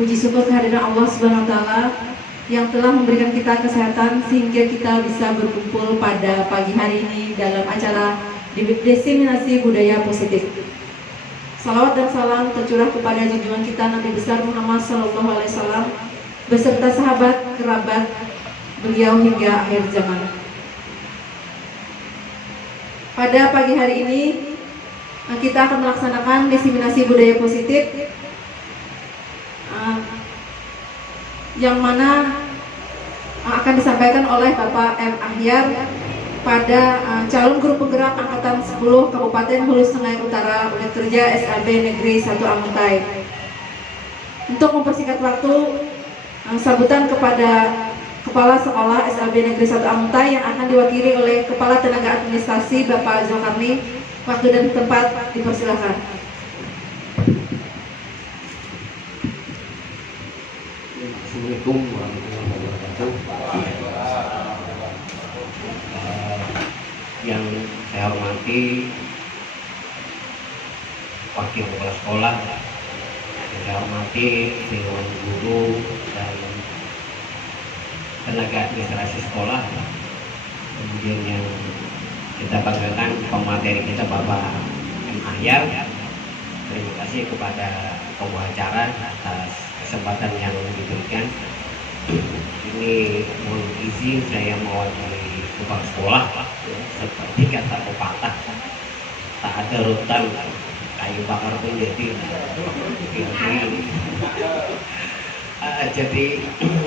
Puji syukur kehadiran Allah Subhanahu wa taala yang telah memberikan kita kesehatan sehingga kita bisa berkumpul pada pagi hari ini dalam acara diseminasi budaya positif. Salawat dan salam tercurah kepada junjungan kita Nabi besar Muhammad SAW beserta sahabat, kerabat beliau hingga akhir zaman. Pada pagi hari ini kita akan melaksanakan diseminasi budaya positif yang mana akan disampaikan oleh Bapak M. Ahyar pada calon guru penggerak angkatan 10 Kabupaten Hulu Sungai Utara Unit Kerja SLB Negeri 1 Amuntai. Untuk mempersingkat waktu, sambutan kepada Kepala Sekolah SLB Negeri 1 Amuntai yang akan diwakili oleh Kepala Tenaga Administrasi Bapak Zulkarni. Waktu dan tempat dipersilakan. Assalamualaikum warahmatullahi wabarakatuh. Yang saya hormati wakil kepala sekolah, yang saya hormati dewan guru dan tenaga administrasi sekolah, kemudian yang kita banggakan pemateri kita Bapak M. Ahyar. Terima kasih kepada pembawa acara atas kesempatan yang diberikan. Ini mohon izin saya mewakili kepala sekolah, seperti kata pepatah, tak ada rotan kayu bakar pun jadi. Jadi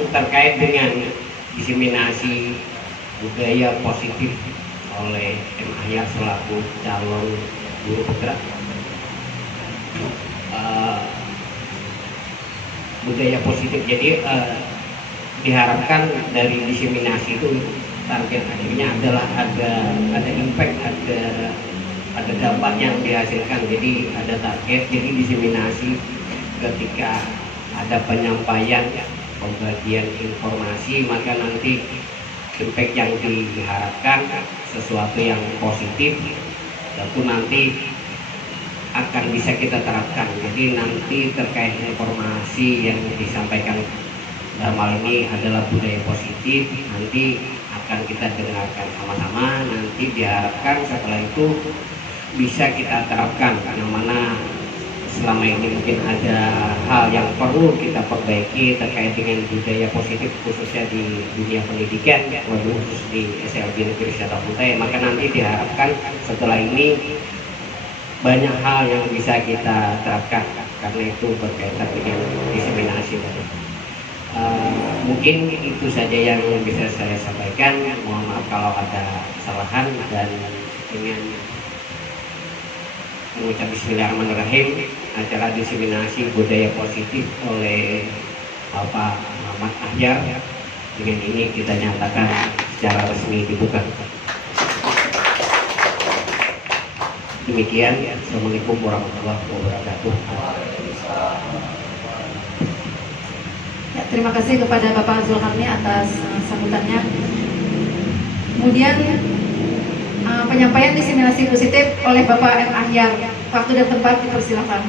terkait dengan diseminasi budaya positif oleh M. Ahyar selaku calon guru penggerak budaya positif. Jadi diharapkan dari diseminasi itu target akhirnya adalah ada impact, ada dampak yang dihasilkan. Jadi ada target, jadi diseminasi ketika ada penyampaian pembagian informasi, maka nanti impact yang diharapkan sesuatu yang positif tentu nanti akan bisa kita terapkan. Jadi nanti terkait informasi yang disampaikan dalam hal ini adalah budaya positif, nanti akan kita dengarkan sama-sama. Nanti diharapkan setelah itu bisa kita terapkan, karena mana selama ini mungkin ada hal yang perlu kita perbaiki terkait dengan budaya positif khususnya di dunia pendidikan, khusus di SLB Negeri 1 Amuntai. Maka nanti diharapkan setelah ini banyak hal yang bisa kita terapkan, karena itu berkaitan dengan diseminasi. Mungkin itu saja yang bisa saya sampaikan. Mohon maaf kalau ada kesalahan, dan dengan mengucap bismillahirrahmanirrahim, acara diseminasi budaya positif oleh Bapak Muhammad Ahyar dengan ini kita nyatakan secara resmi dibuka. Demikian, Assalamualaikum warahmatullahi wabarakatuh. Ya, terima kasih kepada Bapak Zulkarni atas sambutannya. Kemudian penyampaian diseminasi positif oleh Bapak M. Ahyar. Waktu dan tempat dipersilakan.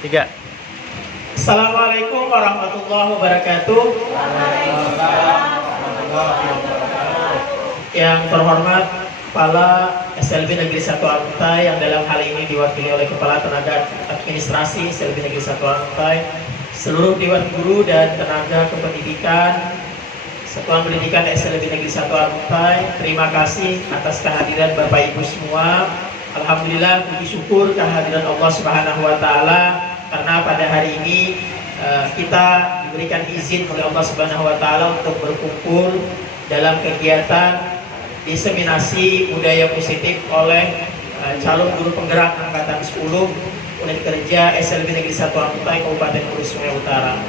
3. Assalamualaikum warahmatullahi wabarakatuh. Yang terhormat Kepala SLB Negeri 1 Amuntai yang dalam hal ini diwakili oleh Kepala Tenaga Administrasi SLB Negeri 1 Amuntai, seluruh Dewan Guru dan tenaga kependidikan Satuan Pendidikan SLB Negeri 1 Amuntai, terima kasih atas kehadiran Bapak Ibu semua. Alhamdulillah, puji syukur kehadiran Allah Subhanahu wa taala, karena pada hari ini kita diberikan izin oleh Allah Subhanahu wa taala untuk berkumpul dalam kegiatan diseminasi budaya positif oleh calon guru penggerak angkatan 10 Unit Kerja SLB Negeri 1 Amuntai Kabupaten Hulu Sungai Utara.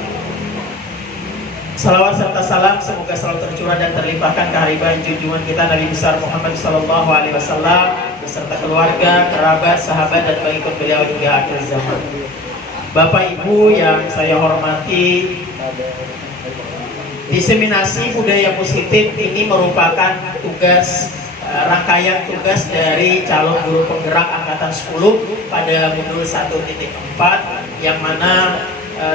Salawat serta salam semoga selalu tercurah dan terlimpahkan kehadiran junjungan kita Nabi besar Muhammad SAW beserta keluarga, kerabat, sahabat dan pengikut beliau hingga akhir zaman. Bapak Ibu yang saya hormati, diseminasi budaya positif ini merupakan tugas rangkaian tugas dari calon guru penggerak angkatan 10 pada modul 1.4, yang mana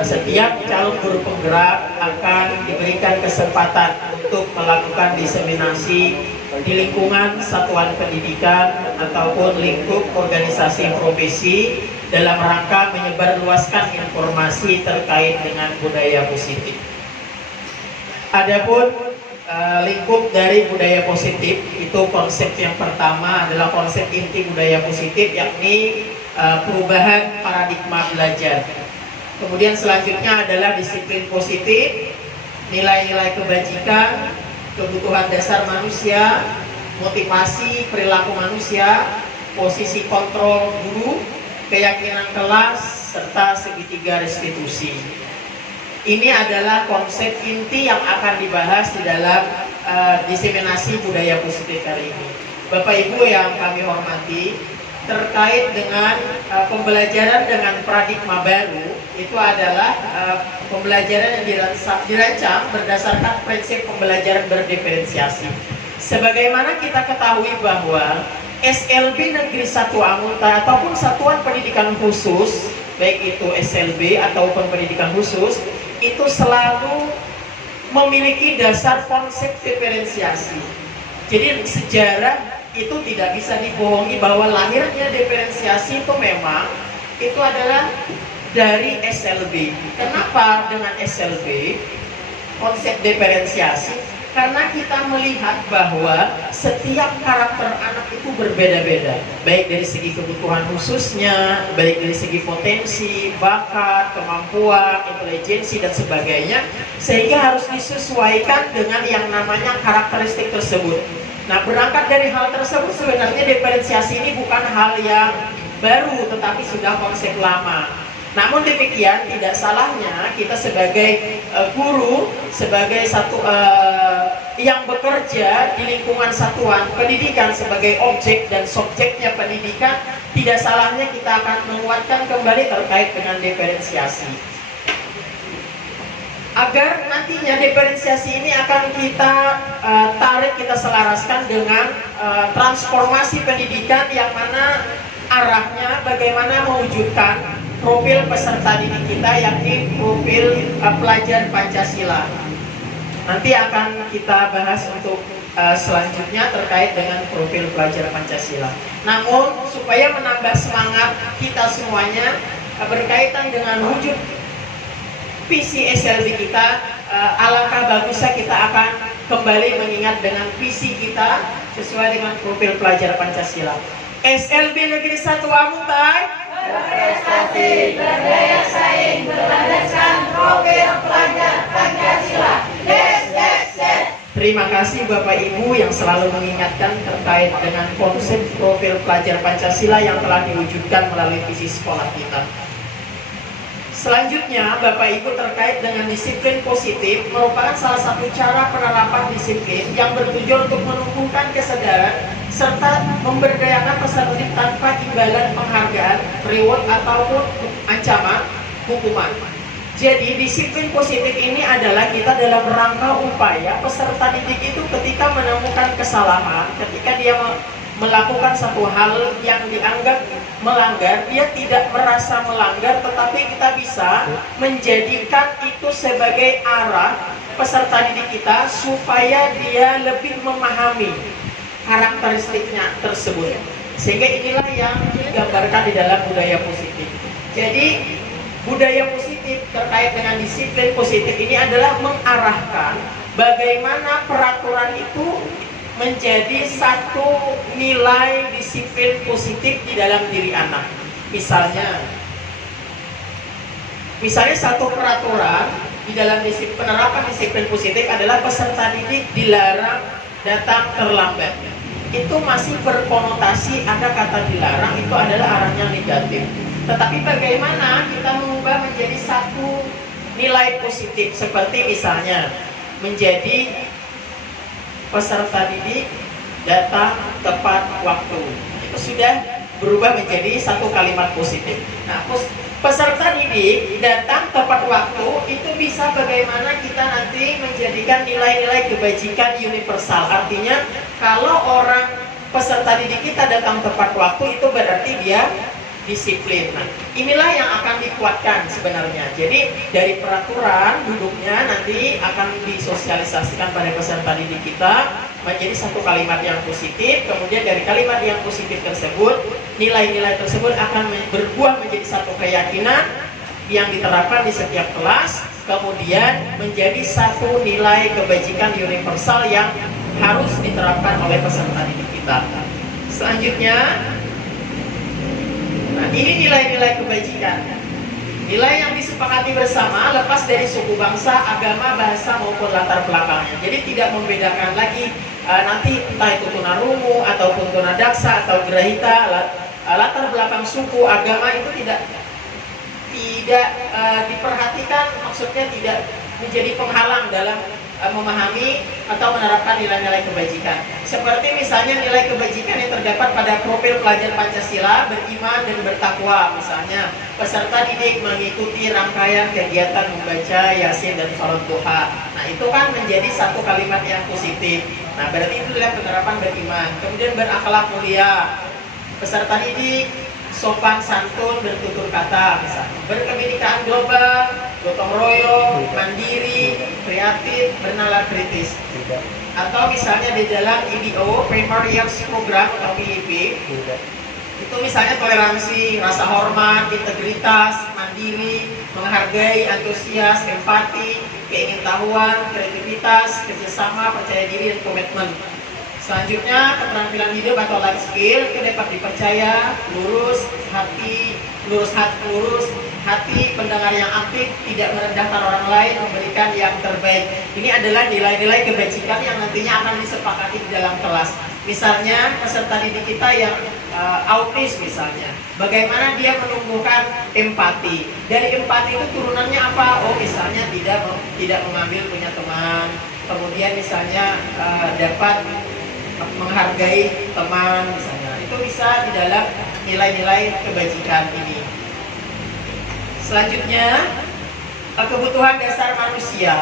setiap calon guru penggerak akan diberikan kesempatan untuk melakukan diseminasi di lingkungan satuan pendidikan ataupun lingkup organisasi profesi dalam rangka menyebarluaskan informasi terkait dengan budaya positif. Adapun lingkup dari budaya positif, itu konsep yang pertama adalah konsep inti budaya positif, yakni perubahan paradigma belajar. Kemudian selanjutnya adalah disiplin positif, nilai-nilai kebajikan, kebutuhan dasar manusia, motivasi perilaku manusia, posisi kontrol guru, keyakinan kelas, serta segitiga restitusi. Ini adalah konsep inti yang akan dibahas di dalam diseminasi budaya positif hari ini. Bapak Ibu yang kami hormati, terkait dengan pembelajaran dengan paradigma baru, itu adalah pembelajaran yang dirancang berdasarkan prinsip pembelajaran berdiferensiasi. Sebagaimana kita ketahui bahwa SLB Negeri 1 Amulta ataupun satuan pendidikan khusus, baik itu SLB ataupun pendidikan khusus, itu selalu memiliki dasar konsep diferensiasi. Jadi sejarah itu tidak bisa dibohongi bahwa lahirnya diferensiasi itu memang itu adalah dari SLB. Kenapa dengan SLB konsep diferensiasi? Karena kita melihat bahwa setiap karakter anak itu berbeda-beda, baik dari segi kebutuhan khususnya, baik dari segi potensi, bakat, kemampuan, intelijensi dan sebagainya, sehingga harus disesuaikan dengan yang namanya karakteristik tersebut. Nah, berangkat dari hal tersebut, sebenarnya diferensiasi ini bukan hal yang baru, tetapi sudah konsep lama. Namun demikian, tidak salahnya kita sebagai guru, sebagai satu yang bekerja di lingkungan satuan pendidikan sebagai objek dan subjeknya pendidikan, tidak salahnya kita akan menguatkan kembali terkait dengan diferensiasi. Agar nantinya diferensiasi ini akan kita tarik, kita selaraskan dengan transformasi pendidikan yang mana arahnya bagaimana mewujudkan profil peserta didik kita, yakni profil pelajar Pancasila. Nanti akan kita bahas untuk selanjutnya terkait dengan profil pelajar Pancasila. Namun supaya menambah semangat kita semuanya berkaitan dengan wujud visi SLB kita, alangkah bagusnya kita akan kembali mengingat dengan visi kita sesuai dengan profil pelajar Pancasila. SLB Negeri 1 Amultai berprestasi, berdaya saing, berlandaskan profil pelajar Pancasila. Yes, yes, yes. Terima kasih Bapak Ibu yang selalu mengingatkan terkait dengan konsep profil pelajar Pancasila yang telah diwujudkan melalui visi sekolah kita. Selanjutnya, Bapak Ibu, terkait dengan disiplin positif merupakan salah satu cara penerapan disiplin yang bertujuan untuk menumbuhkan kesadaran serta memberdayakan peserta didik tanpa imbalan penghargaan, reward ataupun ancaman hukuman. Jadi disiplin positif ini adalah kita dalam rangka upaya peserta didik itu ketika menemukan kesalahan, ketika dia melakukan satu hal yang dianggap melanggar, dia tidak merasa melanggar, tetapi kita bisa menjadikan itu sebagai arah peserta didik kita supaya dia lebih memahami karakteristiknya tersebut. Sehingga inilah yang digambarkan di dalam budaya positif. Jadi budaya positif terkait dengan disiplin positif ini adalah mengarahkan bagaimana peraturan itu menjadi satu nilai disiplin positif di dalam diri anak. Misalnya satu peraturan di dalam penerapan disiplin positif adalah peserta didik dilarang datang terlambat. Itu masih berkonotasi, ada kata dilarang itu adalah arahnya negatif. Tetapi bagaimana kita mengubah menjadi satu nilai positif, seperti misalnya menjadi peserta didik datang tepat waktu, itu sudah berubah menjadi satu kalimat positif. Nah, peserta didik datang tepat waktu itu bisa bagaimana kita nanti menjadikan nilai-nilai kebajikan universal. Artinya kalau orang peserta didik kita datang tepat waktu, itu berarti dia disiplin. Nah, inilah yang akan dikuatkan sebenarnya. Jadi dari peraturan duduknya nanti akan disosialisasikan pada peserta didik kita menjadi satu kalimat yang positif. Kemudian dari kalimat yang positif tersebut, nilai-nilai tersebut akan berbuah menjadi satu keyakinan yang diterapkan di setiap kelas. Kemudian menjadi satu nilai kebajikan universal yang harus diterapkan oleh peserta didik kita. Selanjutnya, nah, ini nilai-nilai kebajikan. Nilai yang disepakati bersama lepas dari suku bangsa, agama, bahasa maupun latar belakangnya. Jadi tidak membedakan lagi nanti entah itu tunarungu ataupun tunadaksa atau grahita, latar belakang suku, agama itu tidak diperhatikan, maksudnya tidak menjadi penghalang dalam memahami atau menerapkan nilai-nilai kebajikan. Seperti misalnya nilai kebajikan yang terdapat pada profil pelajar Pancasila, beriman dan bertakwa. Misalnya peserta didik mengikuti rangkaian kegiatan membaca Yasin dan Salat Duha. Nah, itu kan menjadi satu kalimat yang positif. Nah, berarti itu adalah penerapan beriman. Kemudian berakhlak mulia. Peserta didik sopan santun bertutur kata, misalnya berkebinekaan global, gotong royong, mandiri, kreatif, bernalar kritis. Atau misalnya di dalam IDO Primary Years Program atau PIP, itu misalnya toleransi, rasa hormat, integritas, mandiri, menghargai, antusias, empati, keingintahuan, kreativitas, kerjasama, percaya diri, dan komitmen. Selanjutnya, keterampilan hidup atau life skill itu dapat dipercaya, lurus hati, pendengar yang aktif, tidak merendahkan orang lain, memberikan yang terbaik. Ini adalah nilai-nilai kebajikan yang nantinya akan disepakati di dalam kelas. Misalnya peserta didik kita yang autis misalnya, bagaimana dia menumbuhkan empati. Dari empati itu turunannya apa? Oh, misalnya tidak mengambil punya teman. Kemudian misalnya dapat menghargai teman misalnya. Itu bisa di dalam nilai-nilai kebajikan ini. Selanjutnya, kebutuhan dasar manusia.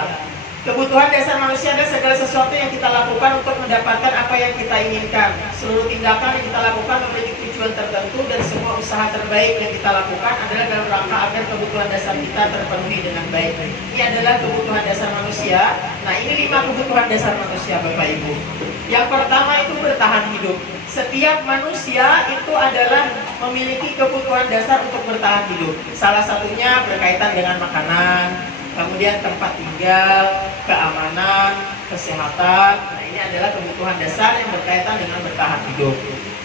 Kebutuhan dasar manusia adalah segala sesuatu yang kita lakukan untuk mendapatkan apa yang kita inginkan. Seluruh tindakan yang kita lakukan memiliki tujuan tertentu, dan semua usaha terbaik yang kita lakukan adalah dalam rangka agar kebutuhan dasar kita terpenuhi dengan baik. Ini adalah kebutuhan dasar manusia. Nah, ini 5 kebutuhan dasar manusia, Bapak Ibu. Yang pertama itu bertahan hidup. Setiap manusia itu adalah memiliki kebutuhan dasar untuk bertahan hidup. Salah satunya berkaitan dengan makanan, kemudian tempat tinggal, keamanan, kesehatan. Nah, ini adalah kebutuhan dasar yang berkaitan dengan bertahan hidup.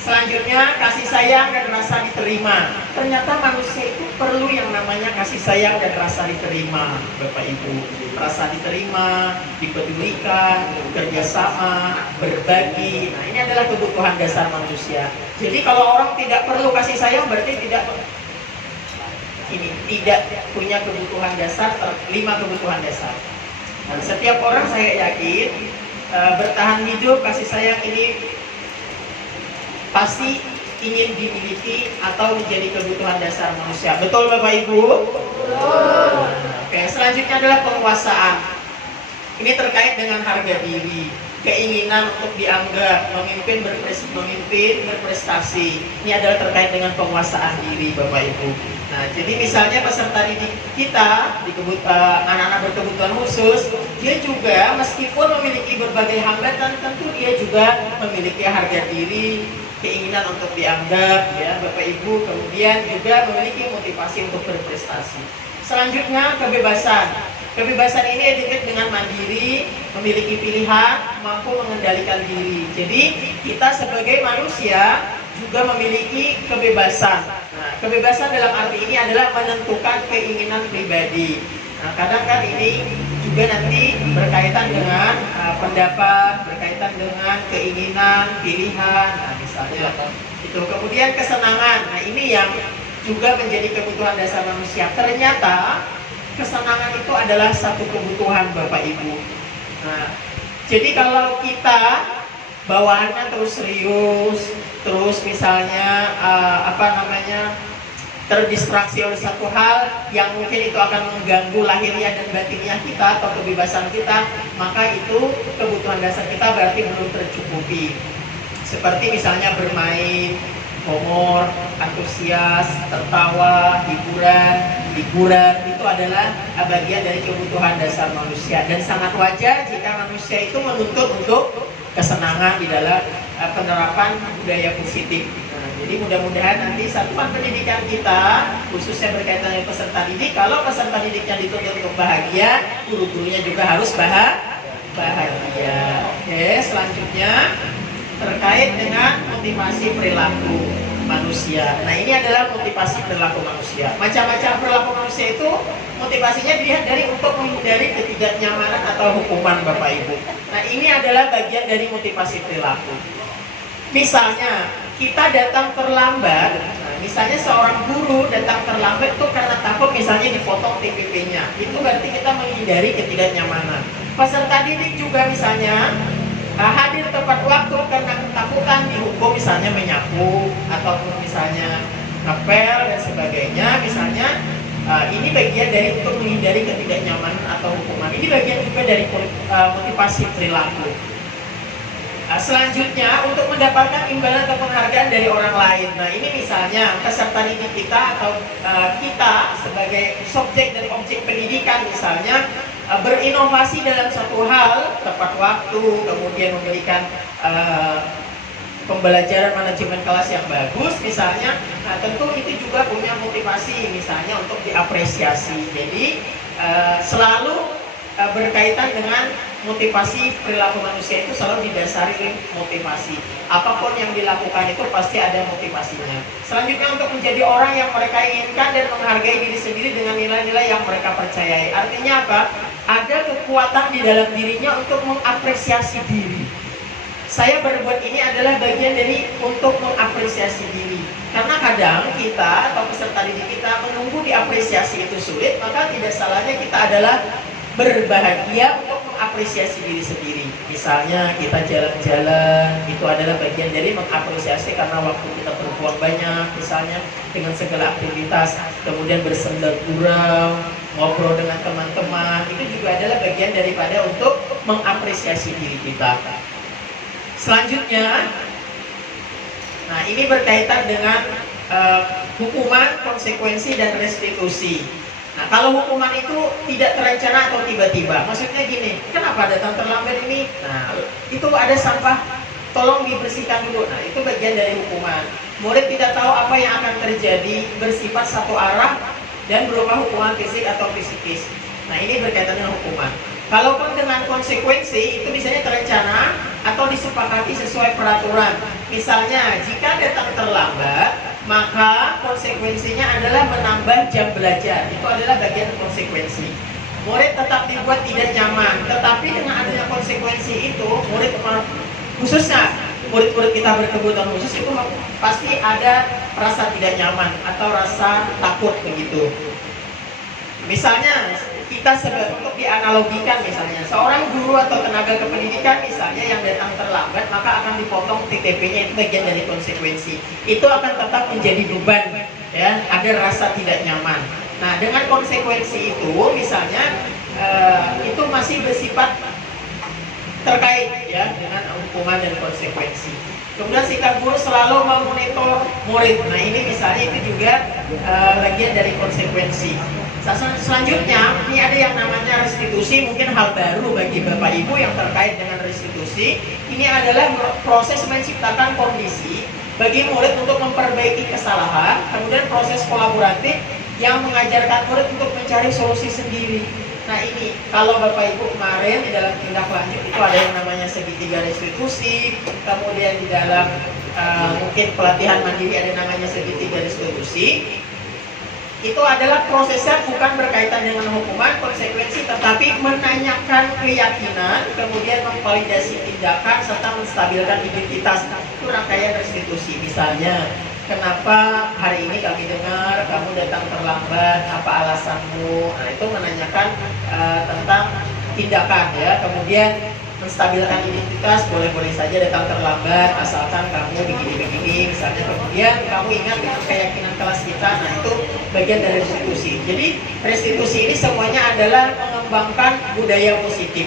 Selanjutnya, kasih sayang dan rasa diterima. Ternyata manusia itu perlu yang namanya kasih sayang dan rasa diterima, Bapak Ibu. Rasa diterima, dipedulikan, kerjasama, berbagi. Nah, ini adalah kebutuhan dasar manusia. Jadi kalau orang tidak perlu kasih sayang, berarti tidak punya kebutuhan dasar, 5 kebutuhan dasar. Dan setiap orang saya yakin bertahan hidup, kasih sayang ini pasti ingin dimiliki atau menjadi kebutuhan dasar manusia. Betul Bapak Ibu? Betul. Oke, selanjutnya adalah penguasaan. Ini terkait dengan harga diri, keinginan untuk dianggap, memimpin berprestasi. Ini adalah terkait dengan penguasaan diri Bapak Ibu. Nah, jadi misalnya peserta didik kita di anak-anak berkebutuhan khusus, dia juga meskipun memiliki berbagai hambatan, tentu dia juga memiliki harga diri, keinginan untuk dianggap, ya Bapak Ibu, kemudian juga memiliki motivasi untuk berprestasi. Selanjutnya, kebebasan. Kebebasan ini identik dengan mandiri, memiliki pilihan, mampu mengendalikan diri. Jadi kita sebagai manusia juga memiliki kebebasan. Nah, kebebasan dalam arti ini adalah menentukan keinginan pribadi. Nah, kadang kan ini juga nanti berkaitan dengan pendapat, berkaitan dengan keinginan, pilihan, nah, misalnya itu. Kemudian kesenangan. Nah, ini yang juga menjadi kebutuhan dasar manusia. Ternyata kesenangan itu adalah satu kebutuhan Bapak Ibu. Nah, jadi kalau kita bawaannya terus serius, terus misalnya terdistraksi oleh satu hal yang mungkin itu akan mengganggu lahiriah dan batiniah kita atau kebebasan kita, maka itu kebutuhan dasar kita berarti belum tercukupi. Seperti misalnya bermain, humor, antusias, tertawa, hiburan itu adalah bagian dari kebutuhan dasar manusia, dan sangat wajar jika manusia itu menuntut untuk kesenangan di dalam penerapan budaya positif. Nah, jadi mudah-mudahan nanti satuan pendidikan kita, khususnya berkaitan dengan peserta didik, kalau peserta didiknya dituntut untuk bahagia, guru-gurunya juga harus bahagia. Oke, selanjutnya terkait dengan motivasi perilaku manusia. Nah, ini adalah motivasi perilaku manusia. Macam-macam perilaku manusia itu motivasinya dilihat dari untuk menghindari ketidaknyamanan atau hukuman, Bapak Ibu. Nah, ini adalah bagian dari motivasi perilaku. Misalnya, kita datang terlambat. Nah, misalnya seorang guru datang terlambat itu karena takut misalnya dipotong TPP-nya. Itu berarti kita menghindari ketidaknyamanan. Peserta didik juga misalnya hadir tepat waktu karena ketakutan dihukum, misalnya menyapu ataupun misalnya ngepel dan sebagainya. Misalnya ini bagian dari untuk menghindari ketidaknyamanan atau hukuman. Ini bagian juga dari motivasi perilaku. Selanjutnya untuk mendapatkan imbalan atau penghargaan dari orang lain. Nah, ini misalnya peserta didik kita atau kita sebagai subjek dan objek pendidikan misalnya berinovasi dalam satu hal, tepat waktu, kemudian memberikan pembelajaran manajemen kelas yang bagus misalnya. Nah, tentu itu juga punya motivasi misalnya untuk diapresiasi. Jadi selalu berkaitan dengan motivasi perilaku manusia itu selalu didasari motivasi. Apapun yang dilakukan itu pasti ada motivasinya. Selanjutnya untuk menjadi orang yang mereka inginkan dan menghargai diri sendiri dengan nilai-nilai yang mereka percayai. Artinya apa? Ada kekuatan di dalam dirinya untuk mengapresiasi diri. Saya berbuat ini adalah bagian dari untuk mengapresiasi diri. Karena kadang kita atau peserta didik kita menunggu diapresiasi itu sulit, maka tidak salahnya kita adalah berbahagia untuk mengapresiasi diri sendiri. Misalnya kita jalan-jalan, itu adalah bagian dari mengapresiasi karena waktu kita berbuang banyak, misalnya dengan segala aktivitas, kemudian bersenda gurau, ngobrol dengan teman-teman, itu juga adalah bagian daripada untuk mengapresiasi diri kita. Selanjutnya, nah ini berkaitan dengan hukuman, konsekuensi, dan restitusi. Nah, kalau hukuman itu tidak terencana atau tiba-tiba, maksudnya gini, kenapa datang terlambat ini? Nah, itu ada sampah, tolong dibersihkan dulu. Nah, itu bagian dari hukuman. Murid tidak tahu apa yang akan terjadi, bersifat satu arah, dan berupa hukuman fisik atau psikis. Nah, ini berkaitan dengan hukuman. Kalaupun dengan konsekuensi, itu misalnya terencana atau disepakati sesuai peraturan. Misalnya, jika datang terlambat, maka konsekuensinya adalah menambah jam belajar. Itu adalah bagian konsekuensi. Murid tetap dibuat tidak nyaman, tetapi dengan adanya konsekuensi itu, murid khususnya murid-murid kita berkebutuhan khusus itu pasti ada rasa tidak nyaman atau rasa takut begitu. Misalnya kita untuk dianalogikan, misalnya seorang guru atau tenaga kependidikan misalnya yang datang terlambat, maka akan dipotong TTP-nya, itu bagian dari konsekuensi. Itu akan tetap menjadi beban, ya, ada rasa tidak nyaman. Nah, dengan konsekuensi itu misalnya itu masih bersifat terkait ya dengan hukuman dan konsekuensi. Kemudian sikap guru selalu memonitor murid. Nah, ini misalnya itu juga bagian dari konsekuensi. Selanjutnya, ini ada yang namanya restitusi, mungkin hal baru bagi Bapak Ibu yang terkait dengan restitusi. Ini adalah proses menciptakan kondisi bagi murid untuk memperbaiki kesalahan, kemudian proses kolaboratif yang mengajarkan murid untuk mencari solusi sendiri. Nah, ini kalau Bapak Ibu kemarin di dalam tindak lanjut itu ada yang namanya segitiga restitusi, kemudian di dalam mungkin pelatihan mandiri ada namanya segitiga restitusi. Itu adalah prosesnya bukan berkaitan dengan hukuman, konsekuensi, tetapi menanyakan keyakinan, kemudian memvalidasi tindakan, serta menstabilkan identitas. Itu rangkaian restitusi. Misalnya, kenapa hari ini kami dengar kamu datang terlambat, apa alasanmu? Nah, itu menanyakan tentang tindakan, ya. Kemudian menstabilkan identitas, boleh-boleh saja datang terlambat asalkan kamu begini-begini misalnya. Kemudian kamu ingat dengan keyakinan kelas kita. Nah, itu bagian dari restitusi. Jadi restitusi ini semuanya adalah mengembangkan budaya positif.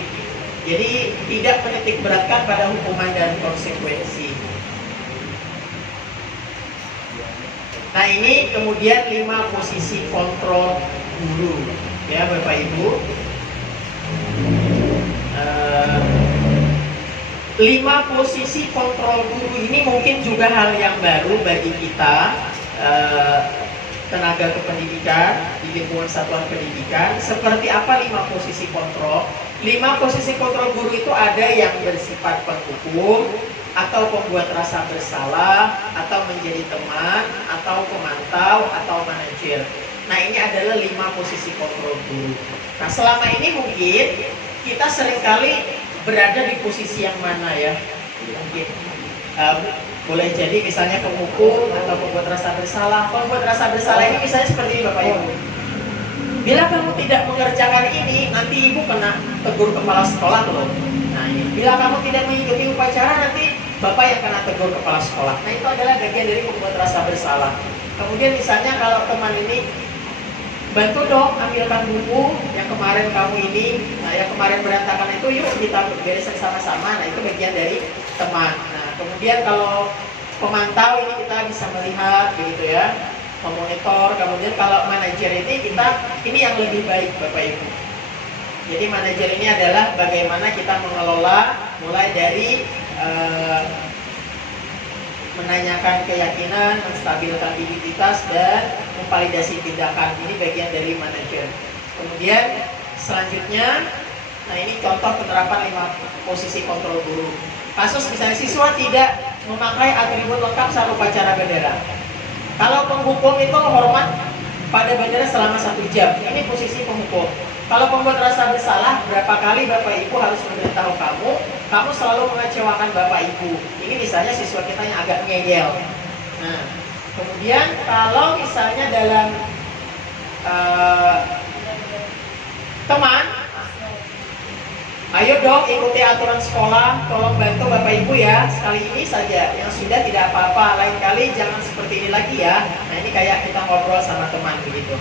Jadi tidak menitik beratkan pada hukuman dan konsekuensi. Nah ini kemudian 5 posisi kontrol guru, ya Bapak Ibu. 5 posisi kontrol guru ini mungkin juga hal yang baru bagi kita, tenaga kependidikan di lingkungan satuan pendidikan. Seperti apa 5 posisi kontrol? 5 posisi kontrol guru itu ada yang bersifat penghukum, atau pembuat rasa bersalah, atau menjadi teman, atau pemantau, atau manajer. Nah ini adalah 5 posisi kontrol guru. Nah selama ini mungkin kita seringkali berada di posisi yang mana ya? Mungkin boleh jadi misalnya penghukum atau pembuat rasa bersalah. Pembuat rasa bersalah ini misalnya seperti ini Bapak Ibu. Bila kamu tidak mengerjakan ini, nanti ibu kena tegur kepala sekolah loh. Nah ini, bila kamu tidak mengikuti upacara, nanti bapak yang kena tegur kepala sekolah. Nah itu adalah bagian dari pembuat rasa bersalah. Kemudian misalnya kalau teman ini, bantu dong ambilkan buku yang kemarin kamu ini, nah yang kemarin berantakan itu, yuk kita beresin sama-sama. Nah itu bagian dari teman. Nah kemudian kalau pemantau ini kita bisa melihat begitu ya, memonitor. Kemudian kalau manajer ini yang lebih baik Bapak Ibu. Jadi manajer ini adalah bagaimana kita mengelola mulai dari menanyakan keyakinan, menstabilkan identitas, dan memvalidasi tindakan. Ini bagian dari manajer. Kemudian selanjutnya, nah ini contoh penerapan 5 posisi kontrol guru. Kasus misalnya siswa tidak memakai atribut lengkap saat upacara bendera. Kalau penghukum itu hormat pada bendera selama 1 jam. Ini posisi penghukum. Kalau pembuat rasa bersalah, berapa kali Bapak Ibu harus memberitahu kamu selalu mengecewakan Bapak Ibu. Ini misalnya siswa kita yang agak ngeyel. Nah, kemudian kalau misalnya dalam teman, ayo dong ikuti aturan sekolah, tolong bantu Bapak Ibu ya, sekali ini saja, yang sudah tidak apa-apa, lain kali jangan seperti ini lagi ya. Nah ini kayak kita ngobrol sama teman begitu.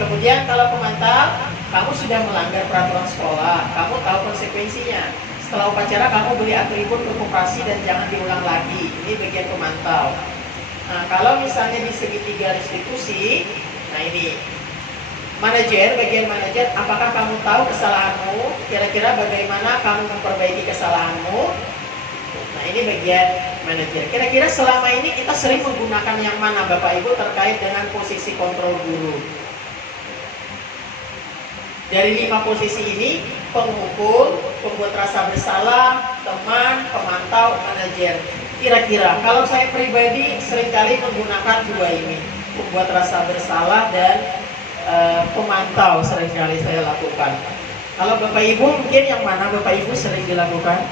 Kemudian kalau pemantau, kamu sudah melanggar peraturan sekolah, kamu tahu konsekuensinya. Setelah upacara kamu beli atribut berkoperasi dan jangan diulang lagi. Ini bagian pemantau. Nah kalau misalnya di segitiga restitusi, nah ini manajer, bagian manajer, apakah kamu tahu kesalahanmu? Kira-kira bagaimana kamu memperbaiki kesalahanmu? Nah ini bagian manajer. Kira-kira selama ini kita sering menggunakan yang mana Bapak Ibu terkait dengan posisi kontrol guru? Dari 5 posisi ini, penghukum, pembuat rasa bersalah, teman, pemantau, manajer. Kira-kira kalau saya pribadi seringkali menggunakan 2 ini, pembuat rasa bersalah dan pemantau seringkali saya lakukan. Kalau Bapak Ibu mungkin yang mana Bapak Ibu sering dilakukan?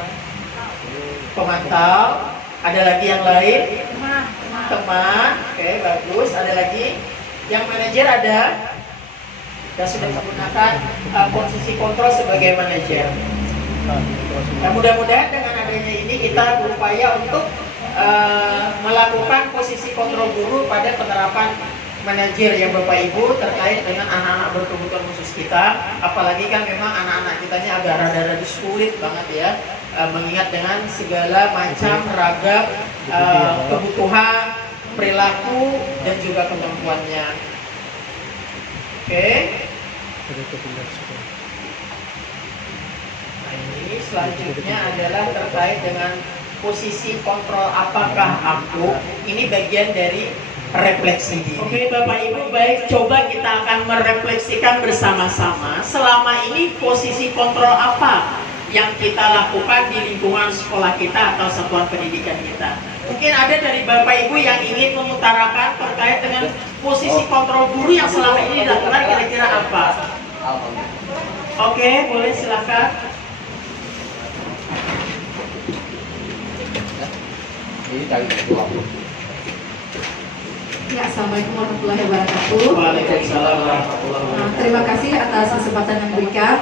Pemantau. Ada lagi yang lain? Teman. Oke, bagus. Ada lagi? Yang manajer ada? Dan sudah menggunakan posisi kontrol sebagai manajer. Nah, mudah-mudahan dengan adanya ini kita berupaya untuk melakukan posisi kontrol guru pada penerapan manajer ya Bapak Ibu terkait dengan anak-anak berkebutuhan khusus kita. Apalagi kan memang anak-anak kitanya agak rada-rada sulit banget ya, mengingat dengan segala macam ragam kebutuhan, perilaku, dan juga kemampuannya. Oke. Nah ini selanjutnya adalah terkait dengan posisi kontrol apakah aku. Ini bagian dari refleksi diri. Oke Bapak Ibu, baik, coba kita akan merefleksikan bersama-sama selama ini posisi kontrol apa yang kita lakukan di lingkungan sekolah kita atau satuan pendidikan kita. Mungkin ada dari Bapak Ibu yang ingin mengutarakan terkait dengan posisi kontrol guru yang selama ini dilakukan, kira-kira apa? Oke, boleh silakan. Ya, assalamualaikum warahmatullahi wabarakatuh. Waalaikumsalam warahmatullahi wabarakatuh. Terima kasih atas kesempatan yang diberikan.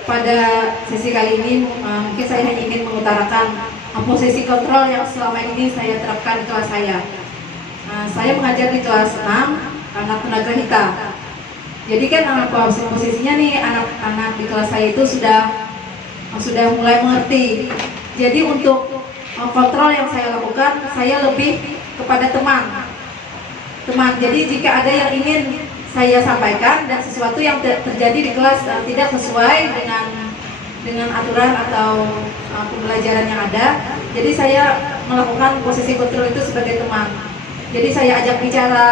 Pada sesi kali ini mungkin saya hanya ingin mengutarakan posisi kontrol yang selama ini saya terapkan di kelas saya. Saya mengajar di kelas 6 anak tunagrahita. Jadi kan posisinya nih anak-anak di kelas saya itu sudah mulai mengerti. Jadi untuk kontrol yang saya lakukan, saya lebih kepada teman teman. Jadi jika ada yang ingin saya sampaikan dan sesuatu yang terjadi di kelas tidak sesuai dengan aturan atau pembelajaran yang ada, jadi saya melakukan posisi kontrol itu sebagai teman. Jadi saya ajak bicara,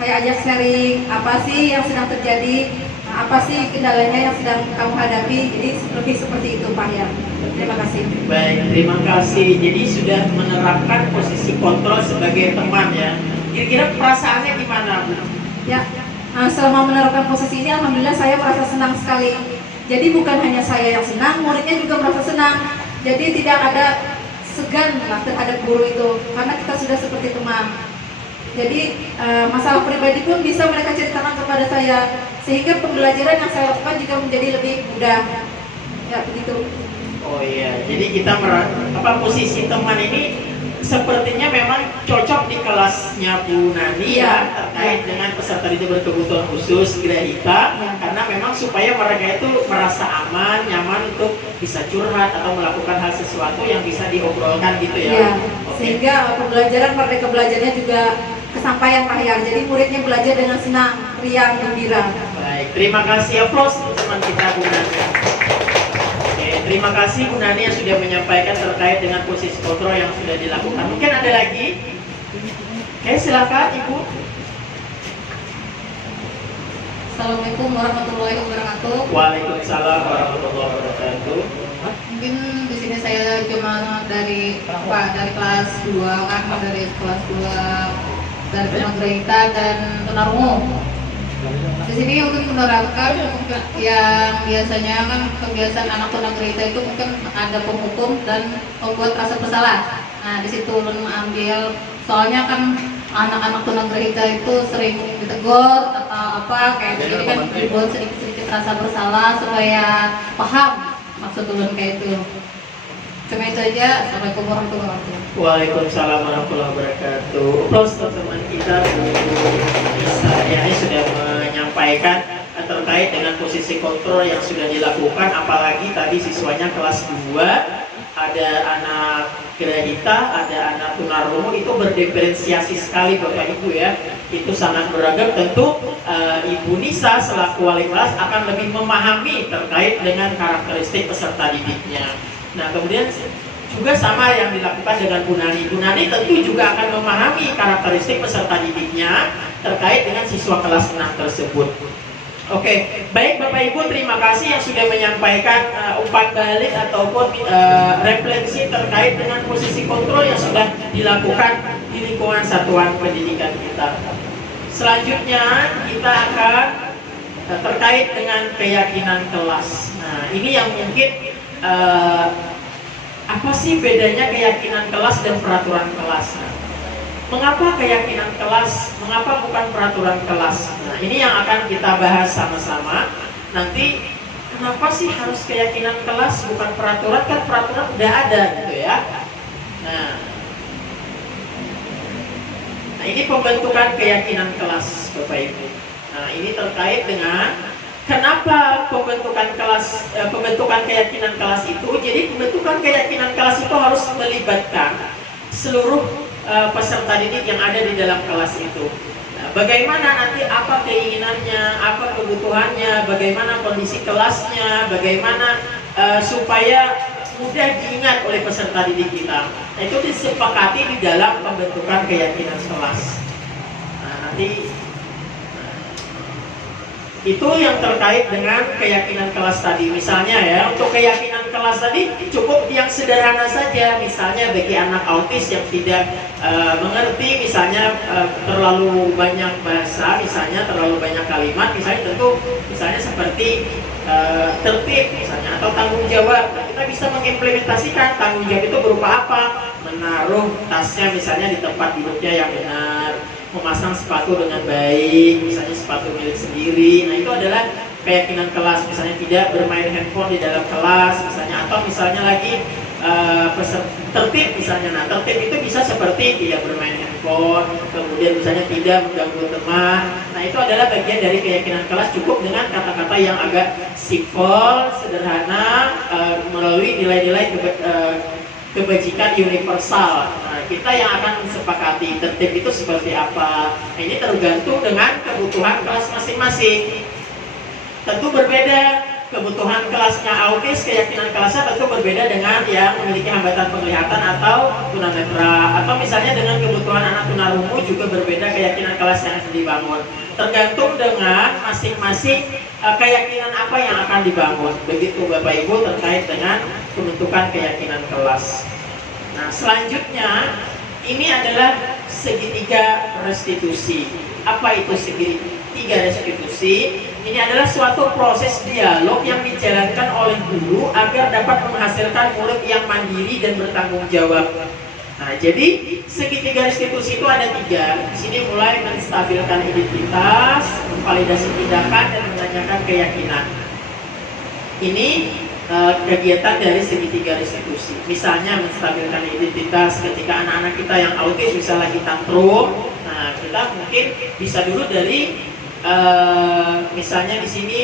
saya ajak sharing apa sih yang sedang terjadi, apa sih kendalanya yang sedang kamu hadapi. Jadi lebih seperti itu Pak ya. Terima kasih. Baik, terima kasih. Jadi sudah menerapkan posisi kontrol sebagai teman ya. Kira-kira perasaannya gimana, Bu? Ya, selama menerapkan posisi ini alhamdulillah saya merasa senang sekali. Jadi bukan hanya saya yang senang, muridnya juga merasa senang. Jadi tidak ada segan lah terhadap guru itu, karena kita sudah seperti teman. Jadi masalah pribadi pun bisa mereka ceritakan kepada saya, sehingga pembelajaran yang saya lakukan juga menjadi lebih mudah. Ya begitu. Oh iya, jadi kita posisi teman ini sepertinya memang cocok di kelasnya Bu Nani ya, terkait dengan peserta didik berkebutuhan khusus Grahita, karena memang supaya mereka itu merasa aman, nyaman untuk bisa curhat atau melakukan hal sesuatu yang bisa diobrolkan gitu ya. Ya, Oke. sehingga pembelajaran mereka belajarnya juga kesampaian Pak Yar. Jadi muridnya belajar dengan senang, riang, gembira. Baik, terima kasih aplaus untuk teman kita Bu Nani. Oke, terima kasih Bu Nani yang sudah menyampaikan terkait dengan posisi kontrol yang sudah dilakukan. Mungkin ada lagi? Oke, silakan Ibu. Assalamualaikum warahmatullahi wabarakatuh. Waalaikumsalam warahmatullahi wabarakatuh. Mungkin di sini saya cuma dari kelas 2 kan, dari kelas 2 dari Grahita dan Tunarungu. Di sini untuk menerapkan yang biasanya kan kebiasaan anak Grahita itu mungkin ada penghukum dan membuat rasa bersalah. Nah di situ ulun ambil, soalnya kan anak-anak Grahita itu sering ditegur atau apa kayak gini kan, dibuat sedikit-sedikit rasa bersalah supaya paham maksud ulun kayak itu. Cuma itu aja. Assalamualaikum warahmatullahi wabarakatuh. Waalaikumsalam warahmatullahi wabarakatuh. Aplaus untuk teman kita Bu Nisa ya, ini sudah menyampaikan terkait dengan posisi kontrol yang sudah dilakukan, apalagi tadi siswanya kelas 2, ada anak Grahita, ada anak Tunarungu, itu berdiferensiasi sekali Bapak Ibu ya. Itu sangat beragam. Tentu Ibu Nisa selaku wali kelas akan lebih memahami terkait dengan karakteristik peserta didiknya. Nah kemudian juga sama yang dilakukan dengan Bu Nani. Bu Nani tentu juga akan memahami karakteristik peserta didiknya terkait dengan siswa kelas 6 tersebut. Oke, baik Bapak Ibu, terima kasih yang sudah menyampaikan umpan balik ataupun refleksi terkait dengan posisi kontrol yang sudah dilakukan di lingkungan satuan pendidikan kita. Selanjutnya kita akan terkait dengan keyakinan kelas. Nah ini yang mungkin apa sih bedanya keyakinan kelas dan peraturan kelas? Nah, mengapa keyakinan kelas, mengapa bukan peraturan kelas? Nah ini yang akan kita bahas sama-sama. Nanti kenapa sih harus keyakinan kelas bukan peraturan? Kan peraturan udah ada gitu ya. Nah ini pembentukan keyakinan kelas Bapak Ibu. Nah ini terkait dengan kenapa pembentukan kelas, pembentukan keyakinan kelas itu. Jadi pembentukan keyakinan kelas itu harus melibatkan seluruh peserta didik yang ada di dalam kelas itu. Nah, bagaimana nanti apa keinginannya, apa kebutuhannya, bagaimana kondisi kelasnya, bagaimana supaya mudah diingat oleh peserta didik kita. Nah, itu disepakati di dalam pembentukan keyakinan kelas. Nah, nanti itu yang terkait dengan keyakinan kelas tadi. Misalnya ya, untuk keyakinan kelas tadi cukup yang sederhana saja. Misalnya bagi anak autis yang tidak mengerti, misalnya terlalu banyak bahasa, misalnya terlalu banyak kalimat, misalnya tentu misalnya seperti tertib misalnya, atau tanggung jawab. Nah, kita bisa mengimplementasikan tanggung jawab itu berupa apa? Menaruh tasnya misalnya di tempat duduknya yang benar, memasang sepatu dengan baik, misalnya sepatu milik sendiri. Nah itu adalah keyakinan kelas. Misalnya tidak bermain handphone di dalam kelas, misalnya, atau misalnya lagi tertib misalnya. Nah tertib itu bisa seperti tidak bermain handphone, kemudian misalnya tidak mengganggu teman. Nah itu adalah bagian dari keyakinan kelas, cukup dengan kata-kata yang agak simpel, sederhana, melalui nilai-nilai kebajikan universal. Nah, anak kita yang akan sepakati tertib itu seperti apa. Nah, ini tergantung dengan kebutuhan kelas masing-masing. Tentu berbeda kebutuhan kelasnya autis, keyakinan kelasnya tentu berbeda dengan yang memiliki hambatan penglihatan atau tunanetra, atau misalnya dengan kebutuhan anak tunarungu juga berbeda keyakinan kelas yang akan dibangun. Tergantung dengan masing-masing keyakinan apa yang akan dibangun. Begitu Bapak Ibu terkait dengan pembentukan keyakinan kelas. Nah, selanjutnya ini adalah segitiga restitusi. Apa itu segitiga restitusi? Ini adalah suatu proses dialog yang dijalankan oleh guru agar dapat menghasilkan murid yang mandiri dan bertanggung jawab. Nah, jadi segitiga restitusi itu ada 3. Di sini mulai menstabilkan identitas, memvalidasi tindakan, dan menanyakan keyakinan. Ini kegiatan dari segitiga restitusi. Misalnya menstabilkan identitas ketika anak-anak kita yang autis misalnya lagi tantrum. Nah, kita mungkin bisa dulu dari misalnya di sini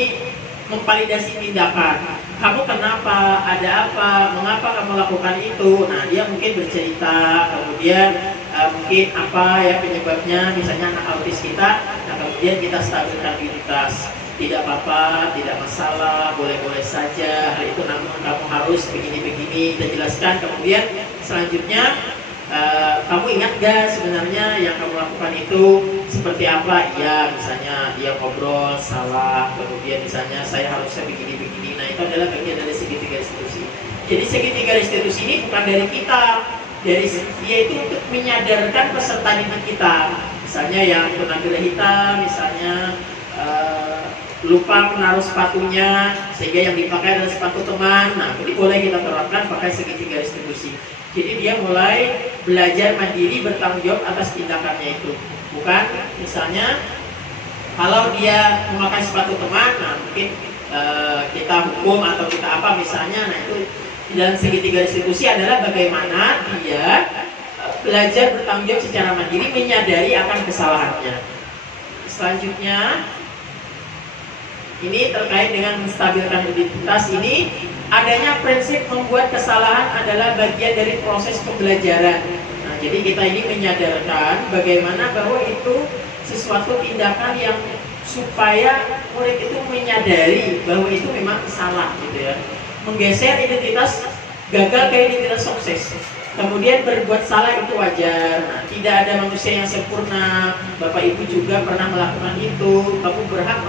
memvalidasi tindakan. Kamu kenapa? Ada apa? Mengapa kamu lakukan itu? Nah, dia mungkin bercerita, kemudian mungkin apa ya penyebabnya, misalnya anak autis kita. Nah, kemudian kita stabilkan identitas. Tidak apa-apa, tidak masalah, boleh-boleh saja. Hal itu namun kamu harus begini-begini. Kita jelaskan. Kemudian selanjutnya kamu ingat gak sebenarnya yang kamu lakukan itu seperti apa? Iya, misalnya dia ngobrol salah, kemudian misalnya saya harusnya begini-begini. Nah, itu adalah bagian dari segitiga restitusi. Jadi segitiga restitusi ini bukan dari kita, dari dia itu untuk menyadarkan peserta didik kita. Misalnya yang tunagrahita, misalnya lupa menaruh sepatunya sehingga yang dipakai adalah sepatu teman. Nah, jadi boleh kita terapkan pakai segitiga restitusi. Jadi dia mulai belajar mandiri, bertanggung jawab atas tindakannya itu. Bukan misalnya kalau dia memakai sepatu teman, nah mungkin kita hukum atau kita apa misalnya. Nah, itu dalam segitiga restitusi adalah bagaimana dia belajar bertanggung jawab secara mandiri, menyadari akan kesalahannya. Selanjutnya ini terkait dengan menstabilkan identitas. Ini adanya prinsip membuat kesalahan adalah bagian dari proses pembelajaran. Nah, jadi kita ini menyadarkan bagaimana bahwa itu sesuatu tindakan yang supaya murid itu menyadari bahwa itu memang salah gitu ya. Menggeser identitas gagal ke identitas sukses. Kemudian berbuat salah itu wajar. Nah, tidak ada manusia yang sempurna. Bapak Ibu juga pernah melakukan itu. Kamu berhak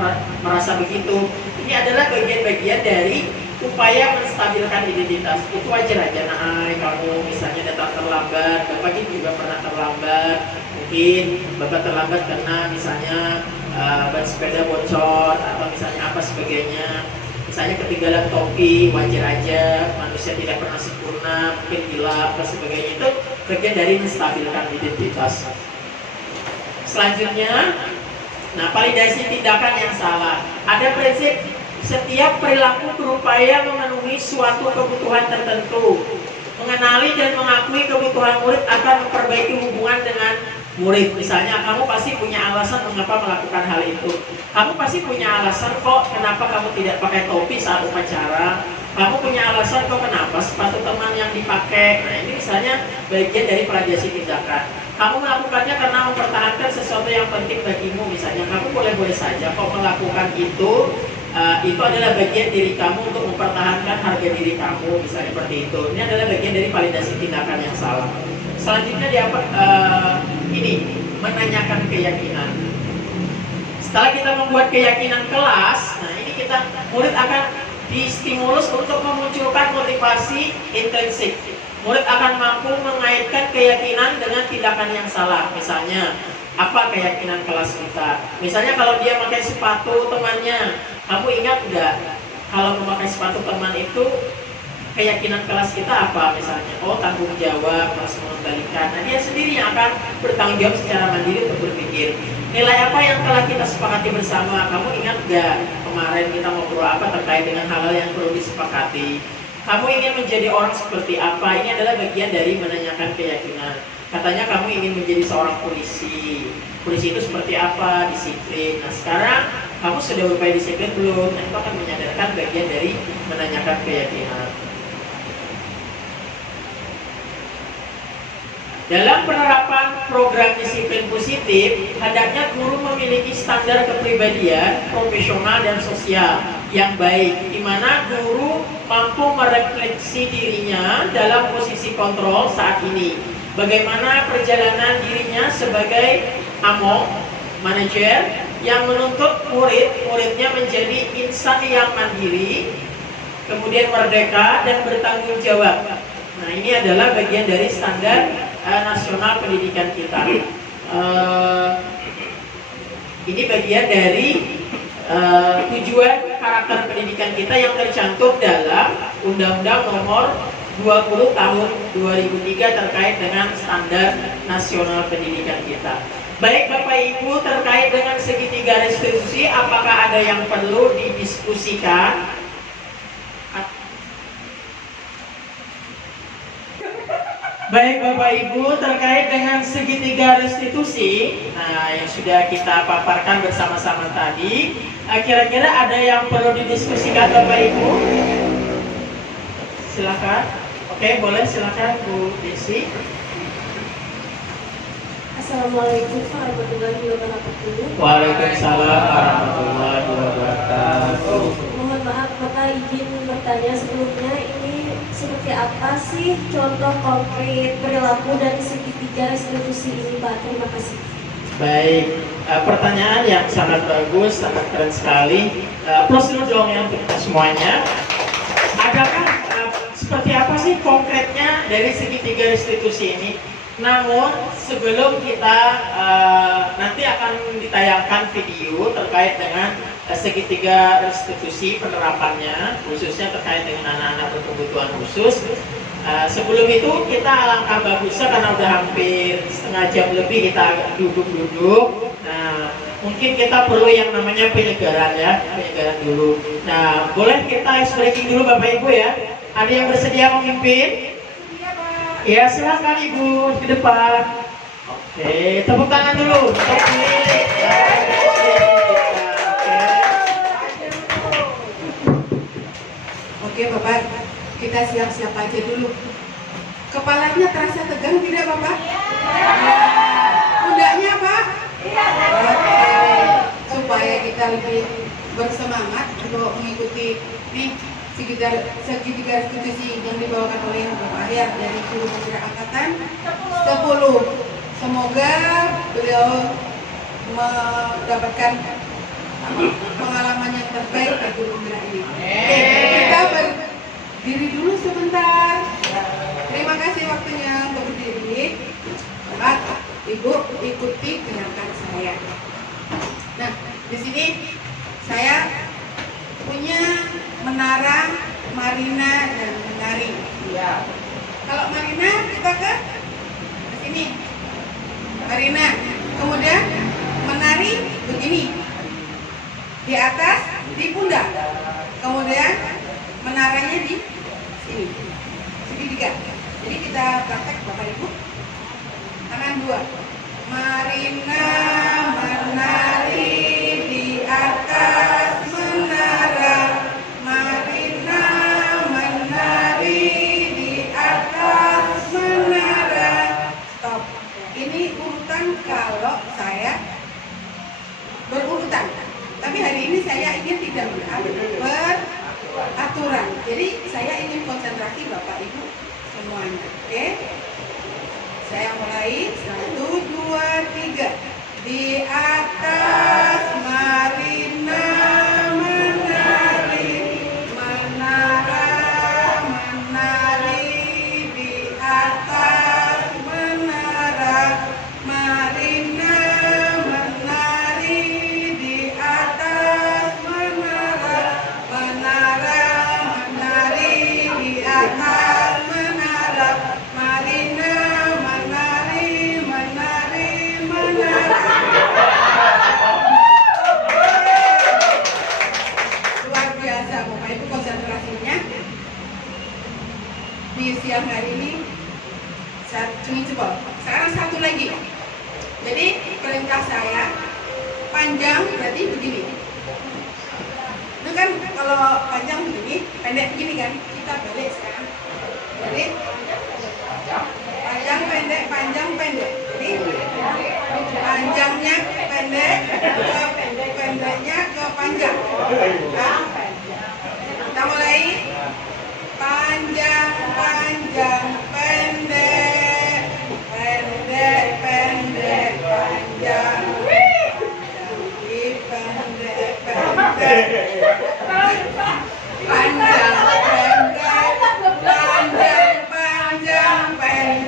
merasa begitu. Ini adalah bagian-bagian dari upaya menstabilkan identitas. Itu wajar aja. Nah, kamu misalnya datang terlambat. Bapak juga pernah terlambat. Mungkin Bapak terlambat karena misalnya ban sepeda bocor atau misalnya apa sebagainya. Misalnya ketinggalan topi, wajar aja, manusia tidak pernah sempurna, mungkin gila, dan sebagainya. Itu bagian dari menstabilkan identitas. Selanjutnya, nah, validasi tindakan yang salah. Ada prinsip setiap perilaku berupaya memenuhi suatu kebutuhan tertentu. Mengenali dan mengakui kebutuhan murid akan memperbaiki hubungan dengan murid. Misalnya kamu pasti punya alasan mengapa melakukan hal itu. Kamu pasti punya alasan kok kenapa kamu tidak pakai topi saat upacara. Kamu punya alasan kok kenapa sepatu teman yang dipakai. Nah, ini misalnya bagian dari validasi tindakan. Kamu melakukannya karena mempertahankan sesuatu yang penting bagimu. Misalnya kamu boleh-boleh saja kok melakukan itu. Itu adalah bagian diri kamu untuk mempertahankan harga diri kamu, misalnya seperti itu. Ini adalah bagian dari validasi tindakan yang salah. Selanjutnya ini menanyakan keyakinan. Setelah kita membuat keyakinan kelas, nah ini murid akan distimulus untuk memunculkan motivasi intrinsik. Murid akan mampu mengaitkan keyakinan dengan tindakan yang salah. Misalnya, apa keyakinan kelas kita? Misalnya kalau dia pakai sepatu temannya, kamu ingat nggak kalau memakai sepatu teman itu keyakinan kelas kita apa misalnya? Oh, tanggung jawab, harus mengembalikan. Nah, dia sendiri yang akan bertanggung jawab secara mandiri untuk berpikir. Nilai apa yang telah kita sepakati bersama? Kamu ingat nggak kemarin kita ngobrol apa terkait dengan hal-hal yang perlu disepakati? Kamu ingin menjadi orang seperti apa? Ini adalah bagian dari menanyakan keyakinan. Katanya kamu ingin menjadi seorang polisi. Polisi itu seperti apa? Disiplin. Nah, sekarang kamu sudah berupaya disiplin belum? Nah, itu akan menyadarkan bagian dari menanyakan keyakinan. Dalam penerapan program disiplin positif, hendaknya guru memiliki standar kepribadian, profesional dan sosial yang baik, di mana guru mampu merefleksi dirinya dalam posisi kontrol saat ini. Bagaimana perjalanan dirinya sebagai among, manajer, yang menuntut muridnya menjadi insan yang mandiri, kemudian merdeka dan bertanggung jawab. Nah, ini adalah bagian dari standar nasional pendidikan kita. Ini bagian dari tujuan karakter pendidikan kita yang tercantum dalam Undang-Undang Nomor 20 Tahun 2003 terkait dengan standar nasional pendidikan kita. Baik Bapak Ibu, terkait dengan segitiga restitusi, apakah ada yang perlu didiskusikan? Baik Bapak Ibu, terkait dengan segitiga restitusi, nah yang sudah kita paparkan bersama-sama tadi, kira-kira ada yang perlu didiskusikan Bapak Ibu? Silakan. Oke, boleh silakan Bu Desi. Assalamualaikum warahmatullahi wabarakatuh. Waalaikumsalam warahmatullahi wabarakatuh. Mohon maaf, Bapak izin bertanya sebelumnya, ini seperti apa sih contoh konkret perilaku dari segitiga restitusi ini, Pak? Terima kasih. Baik, pertanyaan yang sangat bagus, sangat keren sekali. Plus dulu dong yang untuk kita semuanya. Adakah seperti apa sih konkretnya dari segitiga restitusi ini? Namun sebelum kita nanti akan ditayangkan video terkait dengan segitiga restitusi penerapannya, khususnya terkait dengan anak-anak berkebutuhan khusus. Sebelum itu kita alangkah bagusnya karena udah hampir setengah jam lebih kita duduk-duduk. Nah, mungkin kita perlu yang namanya penyegaran ya, penyegaran dulu. Nah, boleh kita ice breaking dulu Bapak Ibu ya. Ada yang bersedia memimpin? Ya, silakan Ibu ke depan. Oke, tepuk tangan dulu. Oke Bapak, kita siap-siap aja dulu. Kepalanya terasa tegang tidak Bapak? Pundaknya Pak? Oke, supaya kita lebih bersemangat untuk mengikuti nih segitiga restitusi yang dibawakan oleh Bapak Ahyar dari Guru Penggerak Angkatan 10. Semoga beliau mendapatkan pengalaman yang terbaik bagi Guru Penggerak ini. Oke, kita berdiri dulu sebentar. Terima kasih waktunya untuk berdiri. Bapak, Ibu ikuti gerakan saya. Nah, di sini saya punya menara, marina, dan menari. Ya. Kalau marina kita ke sini, marina. Kemudian menari begini, di atas, di pundak. Kemudian menaranya di sini, segitiga. Jadi kita praktek Bapak Ibu. Tangan dua. Marina menari di atas menara. Marina menari di atas menara. Stop. Ini urutan kalau saya berurutan. Tapi hari ini saya ingin tidak beraturan. Jadi saya ingin konsentrasi Bapak Ibu semuanya. Oke? Saya mulai 1, 2, 3. Di atas marina menari, menara menari di atas menara, marina menari di atas menara, menara menari di atas menara, marina menari menari. Luar biasa Bapak Ibu konsentrasinya di siang hari ini. Saya cumi jempol. Sekarang satu lagi. Jadi perintah saya panjang berarti begini. Itu kan kalau panjang begini, pendek begini kan. Kita balik sekarang. Jadi panjang pendek, panjang enggak? Kita mulai. Panjang, panjang, pendek, pendek, pendek, panjang, pendek, pendek, panjang, pendek, panjang, panjang, pendek, pendek, panjang, panjang,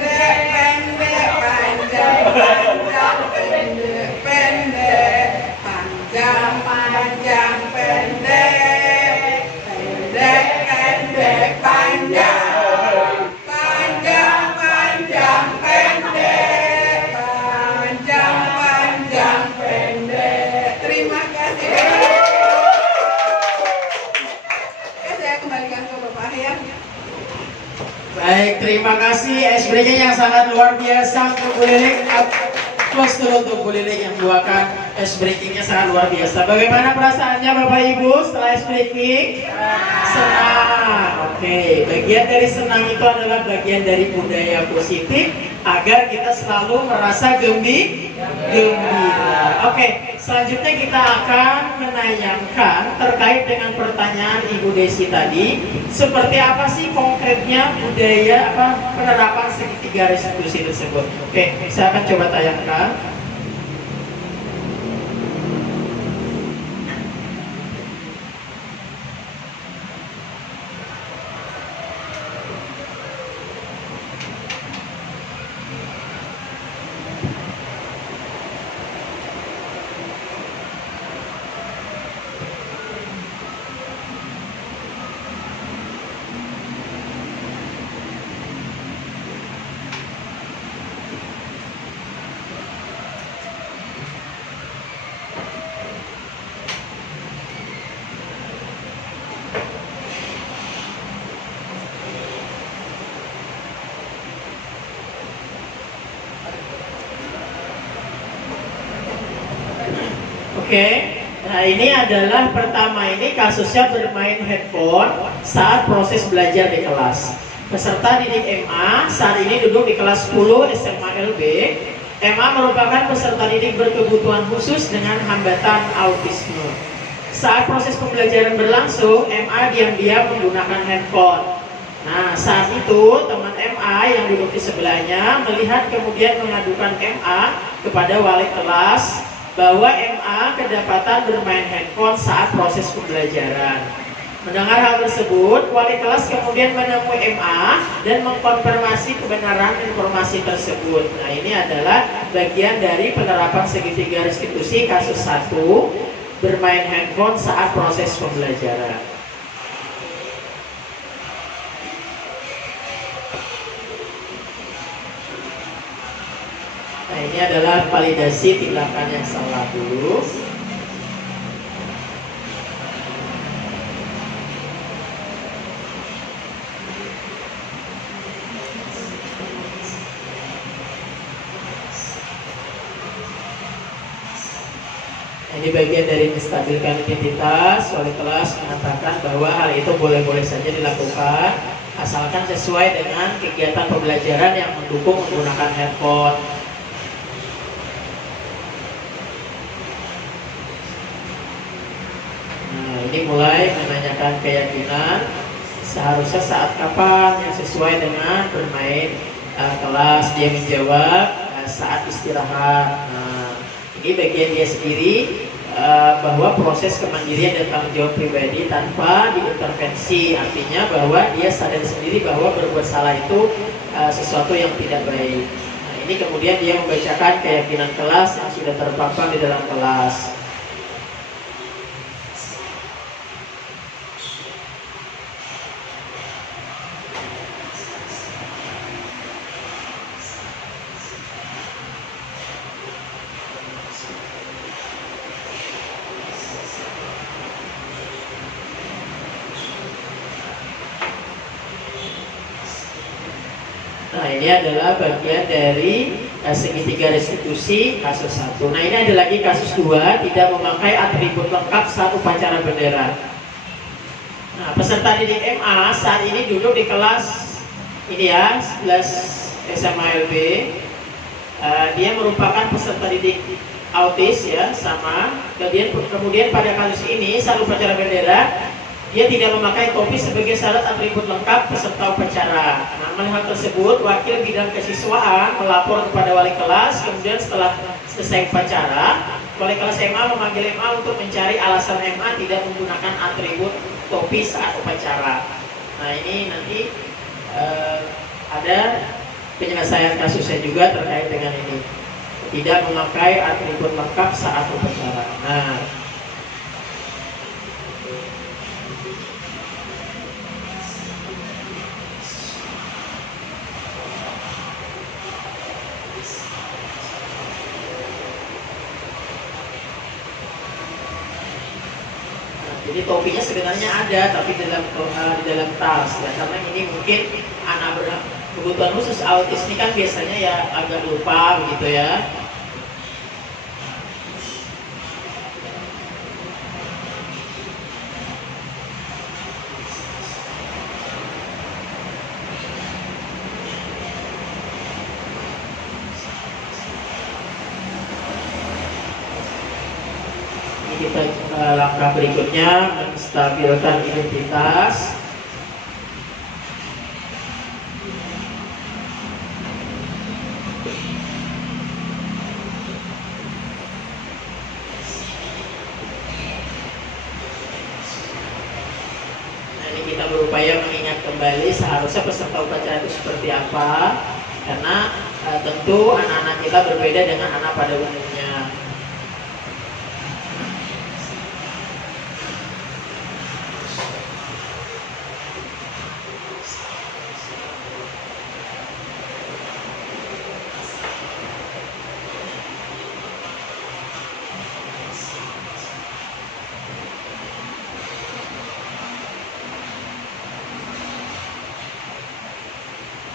pendek, pendek, panjang, panjang, pendek, pendek, pendek, panjang, panjang, panjang, pendek, panjang, panjang, pendek. Terima kasih. Oke, saya kembalikan ke Bapak Ahyar. Baik, terima kasih SBG yang sangat luar biasa untuk Bu Lilik. Applause dulu untuk Bu Lilik yang membawakan ice breaking-nya sangat luar biasa. Bagaimana perasaannya Bapak Ibu setelah ice breaking? Senang. Oke, bagian dari senang itu adalah bagian dari budaya positif agar kita selalu merasa gembira. Oke, selanjutnya kita akan menanyakan terkait dengan pertanyaan Ibu Desi tadi, seperti apa sih konkretnya budaya penerapan segitiga restitusi tersebut. Oke, saya akan coba tayangkan. Oke, nah ini adalah pertama ini kasusnya bermain handphone saat proses belajar di kelas. Peserta didik MA saat ini duduk di kelas 10 SMA LB. MA merupakan peserta didik berkebutuhan khusus dengan hambatan autisme. Saat proses pembelajaran berlangsung, MA diam-diam menggunakan handphone. Nah, saat itu teman MA yang duduk di sebelahnya melihat kemudian mengadukan MA kepada wali kelas bahwa MA kedapatan bermain handphone saat proses pembelajaran. Mendengar hal tersebut, wali kelas kemudian menemui MA dan mengkonfirmasi kebenaran informasi tersebut. Nah, ini adalah bagian dari penerapan segitiga restitusi kasus 1, bermain handphone saat proses pembelajaran. Nah, ini adalah validasi tindakan yang salah dulu. Ini bagian dari menstabilkan identitas. Wali kelas mengatakan bahwa hal itu boleh-boleh saja dilakukan asalkan sesuai dengan kegiatan pembelajaran yang mendukung menggunakan handphone. Nah, ini mulai menanyakan keyakinan seharusnya saat kapan yang sesuai dengan bermain kelas. Dia menjawab saat istirahat. Nah, ini bagian dia sendiri bahwa proses kemandirian dan tanggung jawab pribadi tanpa diintervensi, artinya bahwa dia sadar sendiri bahwa berbuat salah itu sesuatu yang tidak baik. Nah, ini kemudian dia membacakan keyakinan kelas yang sudah terpampang di dalam kelas. Nah, ini adalah bagian dari segitiga restitusi kasus 1. Nah, ini ada lagi kasus 2, tidak memakai atribut lengkap saat upacara bendera. Nah, peserta didik MA saat ini duduk di kelas ini ya, 11 SMA LB. Dia merupakan peserta didik autis ya, sama. Kemudian pada kasus ini saat upacara bendera dia tidak memakai topi sebagai syarat atribut lengkap peserta upacara. Nah, melihat tersebut, wakil bidang kesiswaan melapor kepada wali kelas. Kemudian setelah selesai upacara, wali kelas MA memanggil MA untuk mencari alasan MA tidak menggunakan atribut topi saat upacara. Nah, ini nanti ada penyelesaian kasusnya juga terkait dengan ini. Tidak memakai atribut lengkap saat upacara. Nah, jadi topinya sebenarnya ada, tapi di dalam tas. Ya, karena ini mungkin anak kebutuhan khusus autis ini kan biasanya ya agak lupa begitu ya. Kita langkah berikutnya menstabilkan identitas. Nah, ini kita berupaya mengingat kembali seharusnya peserta upacara itu seperti apa, karena tentu anak-anak kita berbeda dengan anak pada umumnya.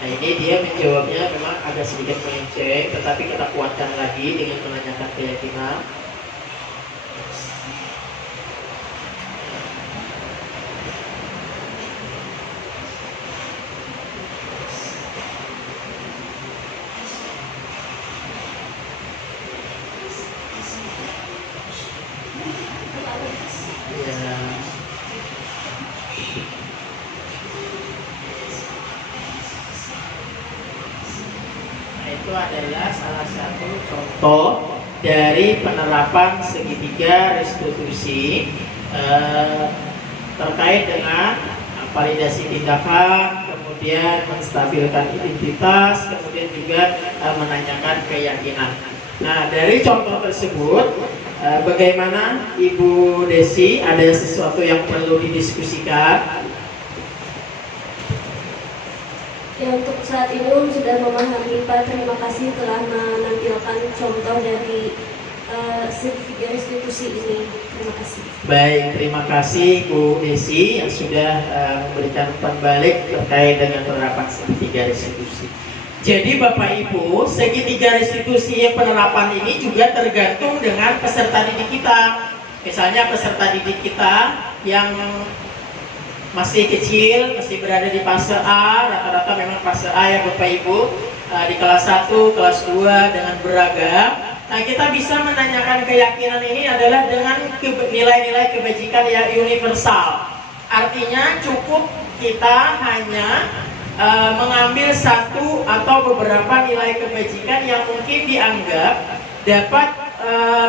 Nah, ini dia menjawabnya memang agak sedikit melenceng, tetapi kita kuatkan lagi dengan menanyakan keyakinan. Ya. Itu adalah salah satu contoh dari penerapan segitiga restitusi terkait dengan validasi tindakan, kemudian menstabilkan identitas, kemudian juga menanyakan keyakinan. Nah, dari contoh tersebut, bagaimana Ibu Desi, ada sesuatu yang perlu didiskusikan? Ya, untuk saat ini sudah memahami Pak. Terima kasih telah menampilkan contoh dari segitiga restitusi ini. Terima kasih. Baik, terima kasih Bu Desi yang sudah memberikan umpan balik terkait dengan penerapan segitiga restitusi. Jadi Bapak Ibu, segitiga restitusi yang penerapan ini juga tergantung dengan peserta didik kita. Misalnya peserta didik kita yang masih kecil, masih berada di fase A, rata-rata memang fase A ya Bapak Ibu, di kelas 1, kelas 2 dengan beragam. Nah, kita bisa menanyakan keyakinan ini adalah dengan nilai-nilai kebajikan yang universal. Artinya cukup kita hanya mengambil satu atau beberapa nilai kebajikan yang mungkin dianggap dapat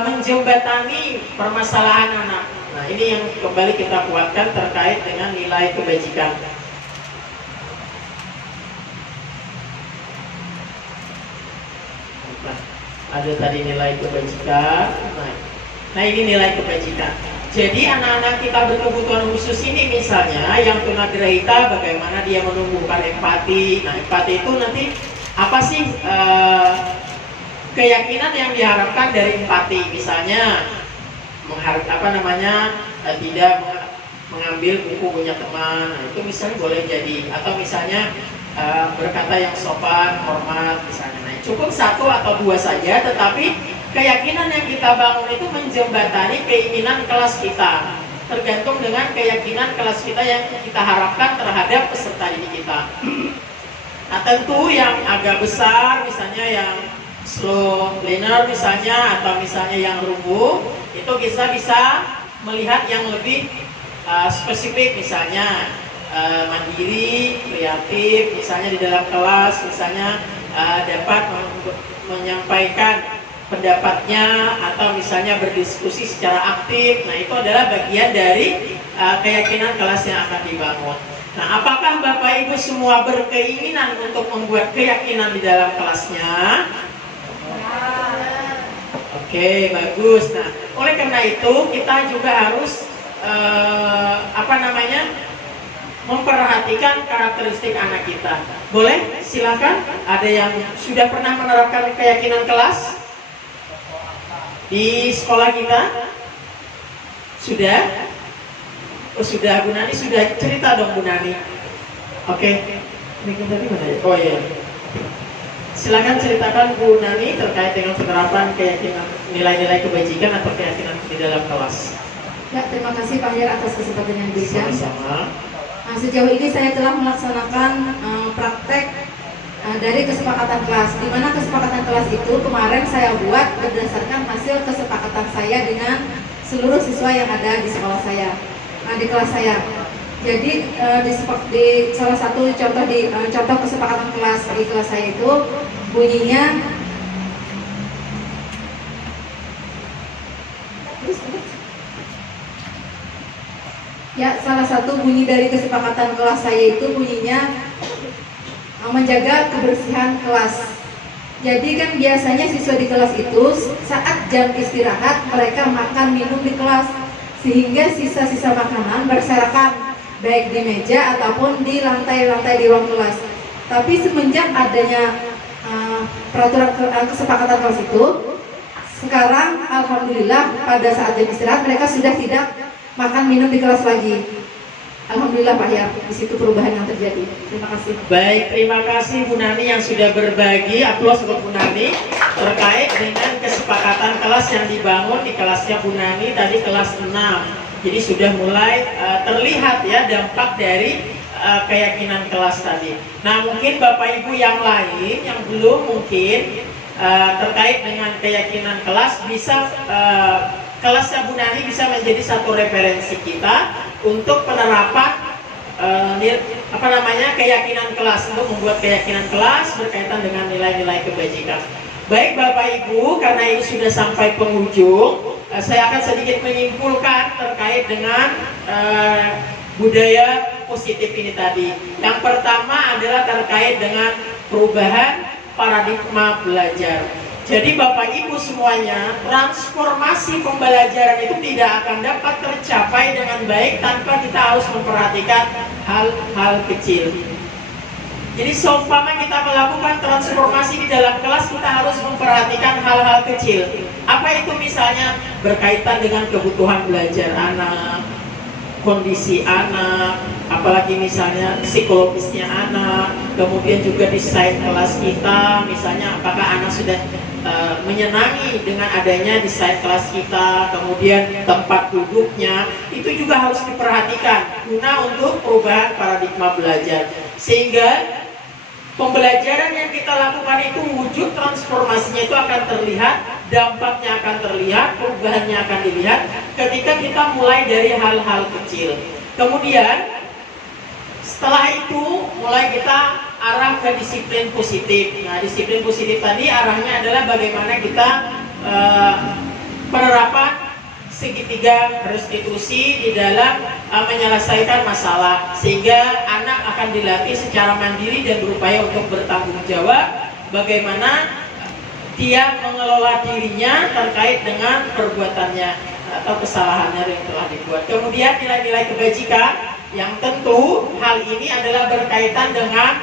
menjembatani permasalahan anak. Nah, ini yang kembali kita kuatkan terkait dengan nilai kebajikan. Nah, ada tadi nilai kebajikan. Nah, ini nilai kebajikan. Jadi anak-anak kita berkebutuhan khusus ini misalnya yang tunagrahita, bagaimana dia menumbuhkan empati. Nah, empati itu nanti apa sih keyakinan yang diharapkan dari empati? Misalnya tidak mengambil buku punya teman. Nah, itu misalnya boleh jadi, atau misalnya berkata yang sopan, hormat misalnya. Nah, cukup satu atau dua saja, tetapi keyakinan yang kita bangun itu menjembatani keinginan kelas kita, tergantung dengan keyakinan kelas kita yang kita harapkan terhadap peserta didik kita. Nah, tentu yang agak besar, misalnya yang slow learner misalnya, atau misalnya yang rungu, itu kita bisa melihat yang lebih spesifik, misalnya mandiri, kreatif, misalnya di dalam kelas, misalnya dapat menyampaikan pendapatnya atau misalnya berdiskusi secara aktif. Nah, itu adalah bagian dari keyakinan kelas yang akan dibangun. Nah, apakah Bapak Ibu semua berkeinginan untuk membuat keyakinan di dalam kelasnya? Oke, bagus. Nah, oleh karena itu kita juga harus memperhatikan karakteristik anak kita. Boleh? Silakan. Ada yang sudah pernah menerapkan keyakinan kelas di sekolah kita? Sudah? Oh, sudah. Bu Nani sudah cerita dong, Bu Nani. Oke. Ini tadi mana ya? Oh iya. Silakan ceritakan Bu Nani terkait dengan penerapan keyakinan nilai-nilai kebajikan atau keyakinan di dalam kelas. Ya, terima kasih Pak Her atas kesempatan yang diberikan. Sama-sama. Nah, sejauh ini saya telah melaksanakan praktek dari kesepakatan kelas, di mana kesepakatan kelas itu kemarin saya buat berdasarkan hasil kesepakatan saya dengan seluruh siswa yang ada di sekolah saya, di kelas saya. Jadi di salah satu contoh kesepakatan kelas di kelas saya itu bunyinya ya, salah satu bunyi dari kesepakatan kelas saya itu bunyinya menjaga kebersihan kelas. Jadi kan biasanya siswa di kelas itu saat jam istirahat mereka makan minum di kelas, sehingga sisa-sisa makanan berserakan baik di meja ataupun di lantai-lantai di ruang kelas. Tapi semenjak adanya peraturan kesepakatan kelas itu, sekarang alhamdulillah pada saat jam istirahat mereka sudah tidak makan minum di kelas lagi. Alhamdulillah Pak ya, di situ perubahan yang terjadi. Terima kasih. Baik, terima kasih Bu Nani yang sudah berbagi. Aplaus untuk Bu Nani terkait dengan kesepakatan kelas yang dibangun di kelasnya Bu Nani tadi kelas 6. Jadi sudah mulai terlihat ya dampak dari keyakinan kelas tadi. Nah, mungkin Bapak Ibu yang lain yang belum mungkin terkait dengan keyakinan kelas bisa kelasnya Bu Nani bisa menjadi satu referensi kita untuk penerapan keyakinan kelas, untuk membuat keyakinan kelas berkaitan dengan nilai-nilai kebajikan. Baik Bapak Ibu, karena ini sudah sampai penghujung, saya akan sedikit menyimpulkan terkait dengan budaya positif ini tadi. Yang pertama adalah terkait dengan perubahan paradigma belajar. Jadi Bapak Ibu semuanya, transformasi pembelajaran itu tidak akan dapat tercapai dengan baik tanpa kita harus memperhatikan hal-hal kecil. Jadi seumpama kita melakukan transformasi di dalam kelas, kita harus memperhatikan hal-hal kecil. Apa itu? Misalnya berkaitan dengan kebutuhan belajar anak, kondisi anak, apalagi misalnya psikologisnya anak, kemudian juga desain kelas kita, misalnya apakah anak sudah menyenangi dengan adanya desain kelas kita, kemudian tempat duduknya, itu juga harus diperhatikan guna untuk perubahan paradigma belajar, sehingga pembelajaran yang kita lakukan itu wujud transformasinya itu akan terlihat, dampaknya akan terlihat, perubahannya akan dilihat ketika kita mulai dari hal-hal kecil. Kemudian setelah itu mulai kita arah ke disiplin positif. Nah, disiplin positif tadi arahnya adalah bagaimana kita penerapan segitiga restitusi di dalam menyelesaikan masalah, sehingga anak akan dilatih secara mandiri dan berupaya untuk bertanggung jawab bagaimana dia mengelola dirinya terkait dengan perbuatannya atau kesalahannya yang telah dibuat. Kemudian nilai-nilai kebajikan yang tentu hal ini adalah berkaitan dengan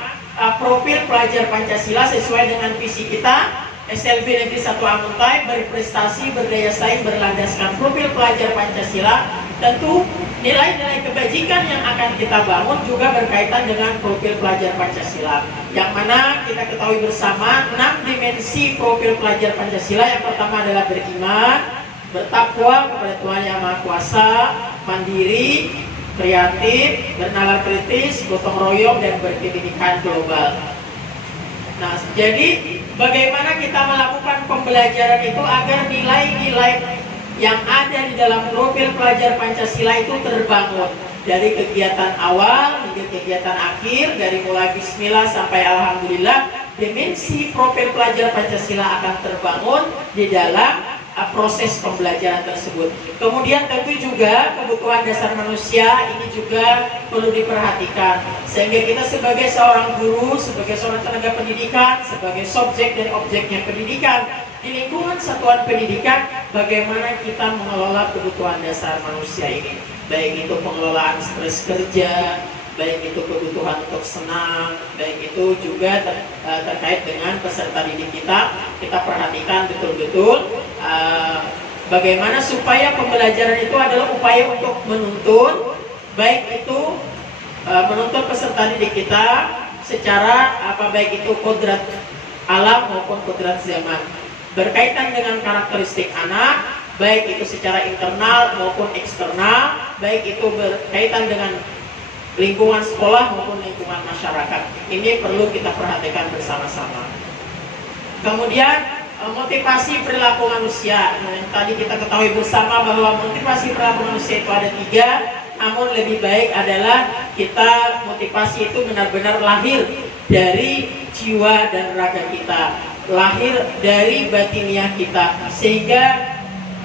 profil pelajar Pancasila sesuai dengan visi kita SLB Negeri 1 Amuntai, berprestasi, berdaya saing, berlandaskan profil pelajar Pancasila. Tentu nilai-nilai kebajikan yang akan kita bangun juga berkaitan dengan profil pelajar Pancasila, yang mana kita ketahui bersama 6 dimensi profil pelajar Pancasila. Yang pertama adalah beriman, bertakwa kepada Tuhan Yang Maha Kuasa, mandiri, kreatif, bernalar kritis, gotong royong, dan berpendidikan global. Nah, jadi Bagaimana kita melakukan pembelajaran itu agar nilai-nilai yang ada di dalam profil pelajar Pancasila itu terbangun dari kegiatan awal hingga kegiatan akhir, dari mulai Bismillah sampai Alhamdulillah. Dimensi profil pelajar Pancasila akan terbangun di dalam proses pembelajaran tersebut. Kemudian tentu juga kebutuhan dasar manusia ini juga perlu diperhatikan, sehingga kita sebagai seorang guru, sebagai seorang tenaga pendidikan, sebagai subjek dan objeknya pendidikan di lingkungan satuan pendidikan, bagaimana kita mengelola kebutuhan dasar manusia ini, baik itu pengelolaan stres kerja, baik itu kebutuhan untuk senang, baik itu juga terkait dengan peserta didik kita perhatikan betul-betul bagaimana supaya pembelajaran itu adalah upaya untuk menuntun, baik itu menuntun peserta didik kita secara baik itu kodrat alam maupun kodrat zaman, berkaitan dengan karakteristik anak, baik itu secara internal maupun eksternal, baik itu berkaitan dengan lingkungan sekolah maupun lingkungan masyarakat. Ini perlu kita perhatikan bersama-sama. Kemudian motivasi perilaku manusia. Nah, yang tadi kita ketahui bersama bahwa motivasi perilaku manusia itu ada 3, namun lebih baik adalah kita motivasi itu benar-benar lahir dari jiwa dan raga kita, lahir dari batiniah kita, sehingga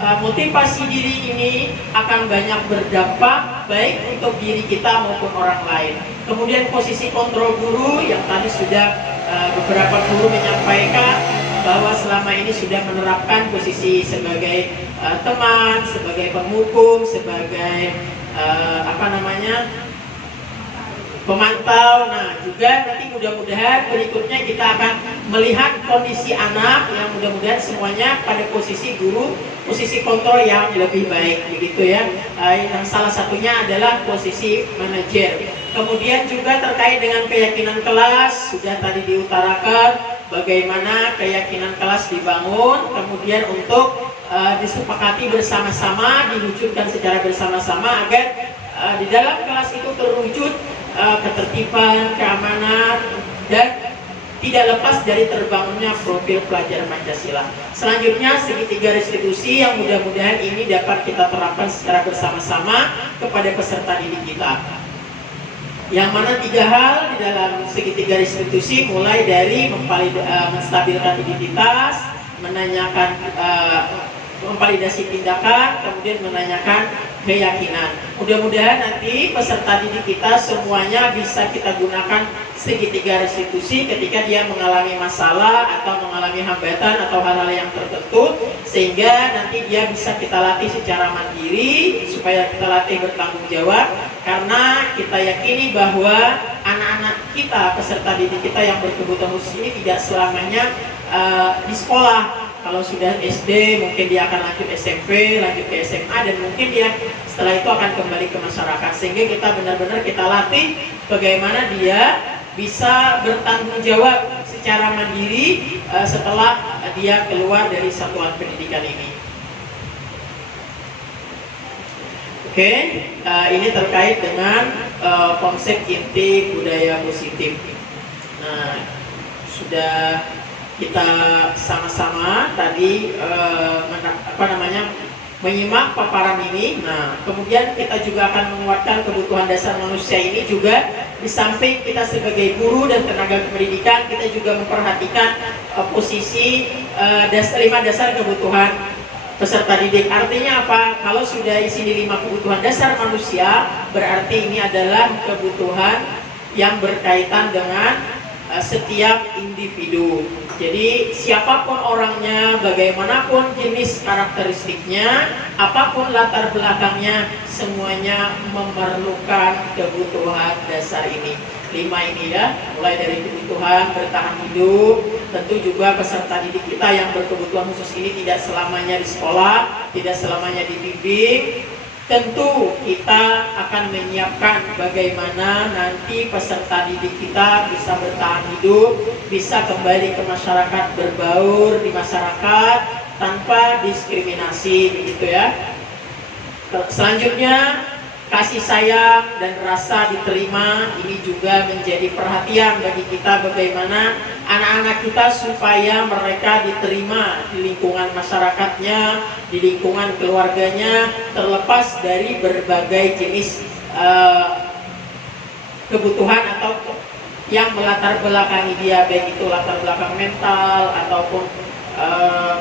motivasi diri ini akan banyak berdampak baik untuk diri kita maupun orang lain. Kemudian posisi kontrol guru yang tadi sudah beberapa guru menyampaikan bahwa selama ini sudah menerapkan posisi sebagai teman, sebagai penghukum, sebagai pemantau. Nah, juga nanti mudah-mudahan berikutnya kita akan melihat kondisi anak yang mudah-mudahan semuanya pada posisi guru, posisi kontrol yang lebih baik, begitu ya. Yang salah satunya adalah posisi manajer. Kemudian juga terkait dengan keyakinan kelas, sudah tadi diutarakan bagaimana keyakinan kelas dibangun, kemudian untuk disepakati bersama-sama, diwujudkan secara bersama-sama agar di dalam kelas itu terwujud ketertiban, keamanan, dan tidak lepas dari terbangunnya profil pelajar Pancasila. Selanjutnya segitiga restitusi yang mudah-mudahan ini dapat kita terapkan secara bersama-sama kepada peserta didik kita. Yang mana 3 hal di dalam segitiga restitusi, mulai dari menstabilkan identitas, menanyakan memvalidasi tindakan, kemudian menanyakan keyakinan. Mudah-mudahan nanti peserta didik kita semuanya bisa kita gunakan segitiga restitusi ketika dia mengalami masalah atau mengalami hambatan atau hal-hal yang tertentu, sehingga nanti dia bisa kita latih secara mandiri supaya kita latih bertanggung jawab, karena kita yakini bahwa anak-anak kita, peserta didik kita yang berkebutuhan khusus ini tidak selamanya di sekolah. Kalau sudah SD mungkin dia akan lanjut SMP, lanjut ke SMA, dan mungkin dia setelah itu akan kembali ke masyarakat, sehingga kita benar-benar kita latih bagaimana dia bisa bertanggung jawab secara mandiri setelah dia keluar dari satuan pendidikan ini. Oke, ini terkait dengan konsep inti budaya positif. Nah, sudah kita sama-sama tadi menyimak paparan ini. Nah, kemudian kita juga akan menguatkan kebutuhan dasar manusia ini juga. Di samping kita sebagai guru dan tenaga pendidikan, kita juga memperhatikan posisi 5 dasar kebutuhan peserta didik. Artinya apa? Kalau sudah isi di 5 kebutuhan dasar manusia, berarti ini adalah kebutuhan yang berkaitan dengan setiap individu. Jadi siapapun orangnya, bagaimanapun jenis karakteristiknya, apapun latar belakangnya, semuanya memerlukan kebutuhan dasar ini. 5 ini ya, mulai dari kebutuhan bertahan hidup. Tentu juga peserta didik kita yang berkebutuhan khusus ini tidak selamanya di sekolah, tidak selamanya dibimbing. Tentu kita akan menyiapkan bagaimana nanti peserta didik kita bisa bertahan hidup, bisa kembali ke masyarakat, berbaur di masyarakat tanpa diskriminasi, begitu ya. Selanjutnya kasih sayang dan rasa diterima ini juga menjadi perhatian bagi kita, bagaimana anak-anak kita supaya mereka diterima di lingkungan masyarakatnya, di lingkungan keluarganya, terlepas dari berbagai jenis kebutuhan atau yang melatar belakangi dia, baik itu latar belakang mental ataupun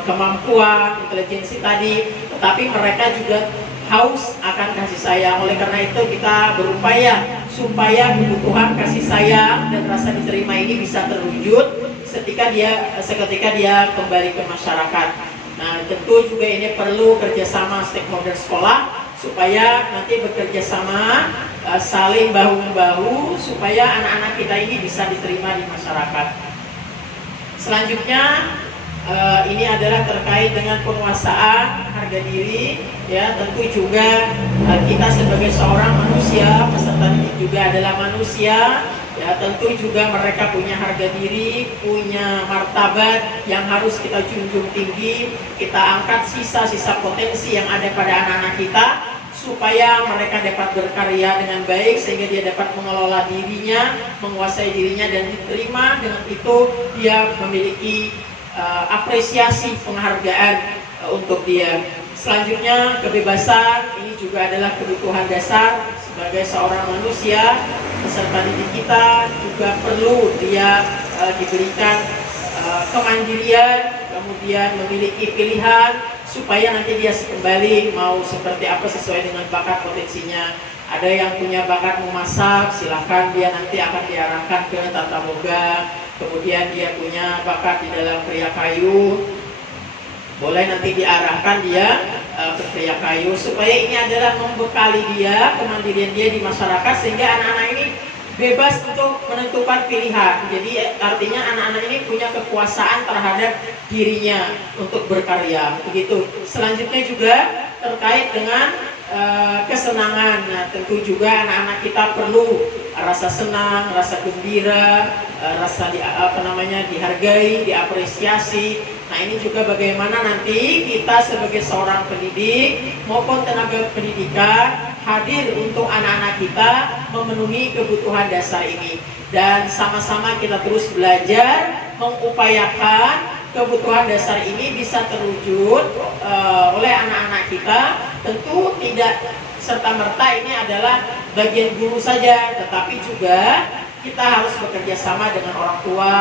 kemampuan, intelijensi tadi, tetapi mereka juga haus akan kasih sayang. Oleh karena itu kita berupaya supaya kebutuhan kasih sayang dan rasa diterima ini bisa terwujud seketika dia kembali ke masyarakat. Nah, tentu juga ini perlu kerjasama stakeholder sekolah supaya nanti bekerja sama, saling bahu-membahu supaya anak-anak kita ini bisa diterima di masyarakat. Selanjutnya ini adalah terkait dengan penguasaan harga diri, ya. Tentu juga kita sebagai seorang manusia, peserta didik juga adalah manusia, ya. Tentu juga mereka punya harga diri, punya martabat yang harus kita junjung tinggi. Kita angkat sisa-sisa potensi yang ada pada anak-anak kita supaya mereka dapat berkarya dengan baik, sehingga dia dapat mengelola dirinya, menguasai dirinya, dan diterima. Dengan itu dia memiliki apresiasi, penghargaan untuk dia. Selanjutnya, kebebasan ini juga adalah kebutuhan dasar sebagai seorang manusia. Peserta didik kita juga perlu dia diberikan kemandirian, kemudian memiliki pilihan supaya nanti dia kembali mau seperti apa sesuai dengan bakat potensinya. Ada yang punya bakat memasak, silahkan dia nanti akan diarahkan ke tata boga. Kemudian dia punya bakat di dalam kriya kayu, boleh nanti diarahkan dia ke kriya kayu, supaya ini adalah membekali dia, kemandirian dia di masyarakat, sehingga anak-anak ini bebas untuk menentukan pilihan. Jadi artinya anak-anak ini punya kekuasaan terhadap dirinya untuk berkarya. Begitu. Selanjutnya juga terkait dengan kesenangan. Nah, tentu juga anak-anak kita perlu rasa senang, rasa gembira, rasa dihargai, diapresiasi. Nah, ini juga bagaimana nanti kita sebagai seorang pendidik maupun tenaga pendidikan hadir untuk anak-anak kita memenuhi kebutuhan dasar ini, dan sama-sama kita terus belajar mengupayakan kebutuhan dasar ini bisa terwujud oleh anak-anak kita. Tentu tidak serta-merta ini adalah bagian guru saja, tetapi juga kita harus bekerja sama dengan orang tua,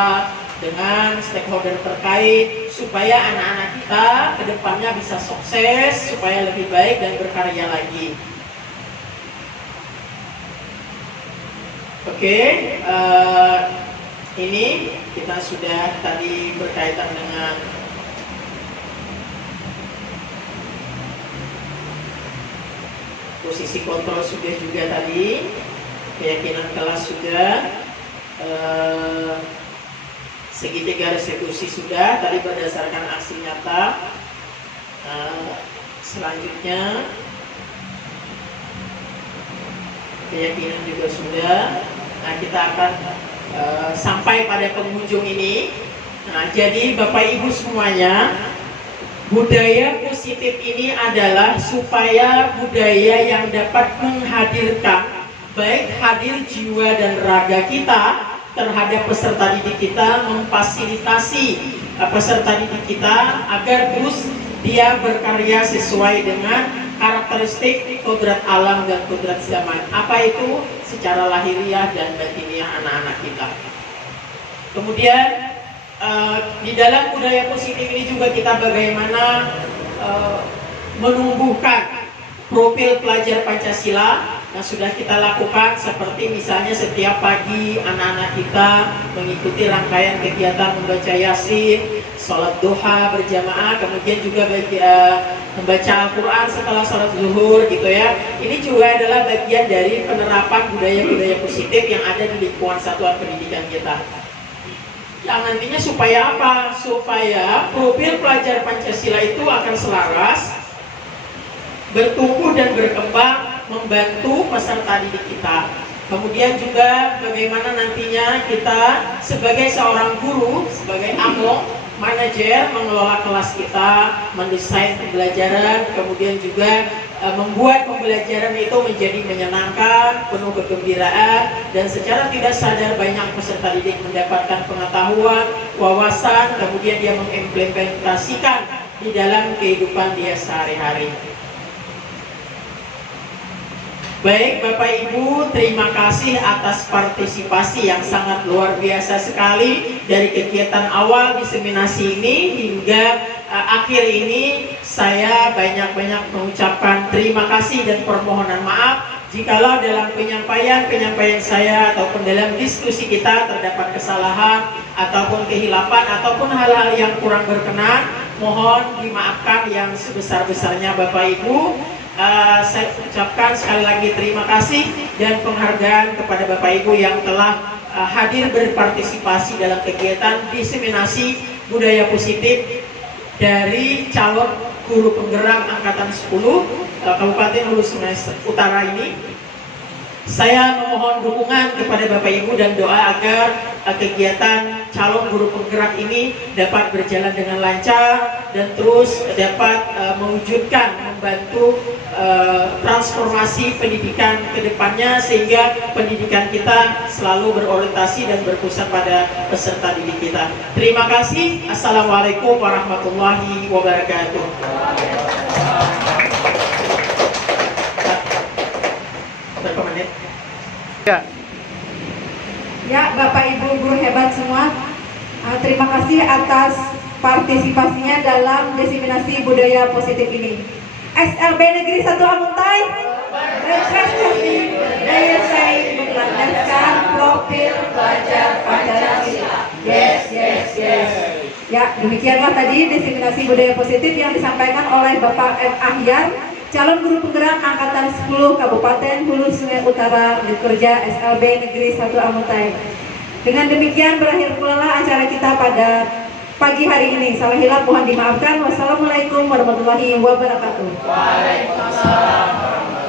dengan stakeholder terkait, supaya anak-anak kita ke depannya bisa sukses, supaya lebih baik dan berkarya lagi. Oke, ini kita sudah tadi berkaitan dengan posisi kontrol sudah juga tadi, keyakinan kelas sudah, segitiga restitusi sudah tadi berdasarkan aksi nyata. Selanjutnya keyakinan juga sudah. Nah, kita akan sampai pada penghujung ini. Nah, jadi Bapak Ibu semuanya, budaya positif ini adalah supaya budaya yang dapat menghadirkan baik hadir jiwa dan raga kita terhadap peserta didik kita, memfasilitasi peserta didik kita agar terus dia berkarya sesuai dengan karakteristik kodrat alam dan kodrat zaman. Apa itu? Secara lahiriah dan batiniah anak-anak kita. Kemudian di dalam budaya positif ini juga kita bagaimana menumbuhkan profil pelajar Pancasila. Nah, sudah kita lakukan, seperti misalnya setiap pagi anak-anak kita mengikuti rangkaian kegiatan membaca Yasin, sholat duha berjamaah, kemudian juga membaca Al-Quran setelah sholat zuhur, gitu ya. Ini juga adalah bagian dari penerapan budaya-budaya positif yang ada di lingkungan satuan pendidikan kita. Yang nantinya supaya apa? Supaya profil pelajar Pancasila itu akan selaras, bertumbuh dan berkembang, membantu peserta didik kita. Kemudian juga bagaimana nantinya kita sebagai seorang guru, sebagai AMO, manajer, mengelola kelas kita, mendesain pembelajaran, kemudian juga membuat pembelajaran itu menjadi menyenangkan, penuh kegembiraan, dan secara tidak sadar banyak peserta didik mendapatkan pengetahuan, wawasan, kemudian dia mengimplementasikan di dalam kehidupan dia sehari-hari. Baik Bapak Ibu, terima kasih atas partisipasi yang sangat luar biasa sekali dari kegiatan awal diseminasi ini hingga akhir ini. Saya banyak-banyak mengucapkan terima kasih dan permohonan maaf jikalau dalam penyampaian saya ataupun dalam diskusi kita terdapat kesalahan ataupun kehilapan ataupun hal-hal yang kurang berkenan. Mohon dimaafkan yang sebesar-besarnya Bapak Ibu. Saya ucapkan sekali lagi terima kasih dan penghargaan kepada Bapak Ibu yang telah hadir berpartisipasi dalam kegiatan diseminasi budaya positif dari calon guru penggerak angkatan 10 Kabupaten Hulu Sungai Utara ini. Saya memohon dukungan kepada Bapak Ibu dan doa agar kegiatan calon guru penggerak ini dapat berjalan dengan lancar dan terus dapat mewujudkan, membantu transformasi pendidikan ke depannya sehingga pendidikan kita selalu berorientasi dan berpusat pada peserta didik kita. Terima kasih. Assalamualaikum warahmatullahi wabarakatuh. Berapa menit? Ya, Bapak Ibu guru hebat semua, terima kasih atas partisipasinya dalam diseminasi budaya positif ini. SLB Negeri 1 Amuntai berprestasi daya saing berlandaskan profil pelajar Pancasila. Yes. Ya, demikianlah tadi diseminasi budaya positif yang disampaikan oleh Bapak M. Ahyar, calon guru penggerak angkatan 10 Kabupaten Hulu Sungai Utara, unit kerja SLB Negeri 1 Amuntai. Dengan demikian berakhir pula acara kita pada pagi hari ini. Salah hilaf mohon dimaafkan. Wassalamualaikum warahmatullahi wabarakatuh. Waalaikumsalam.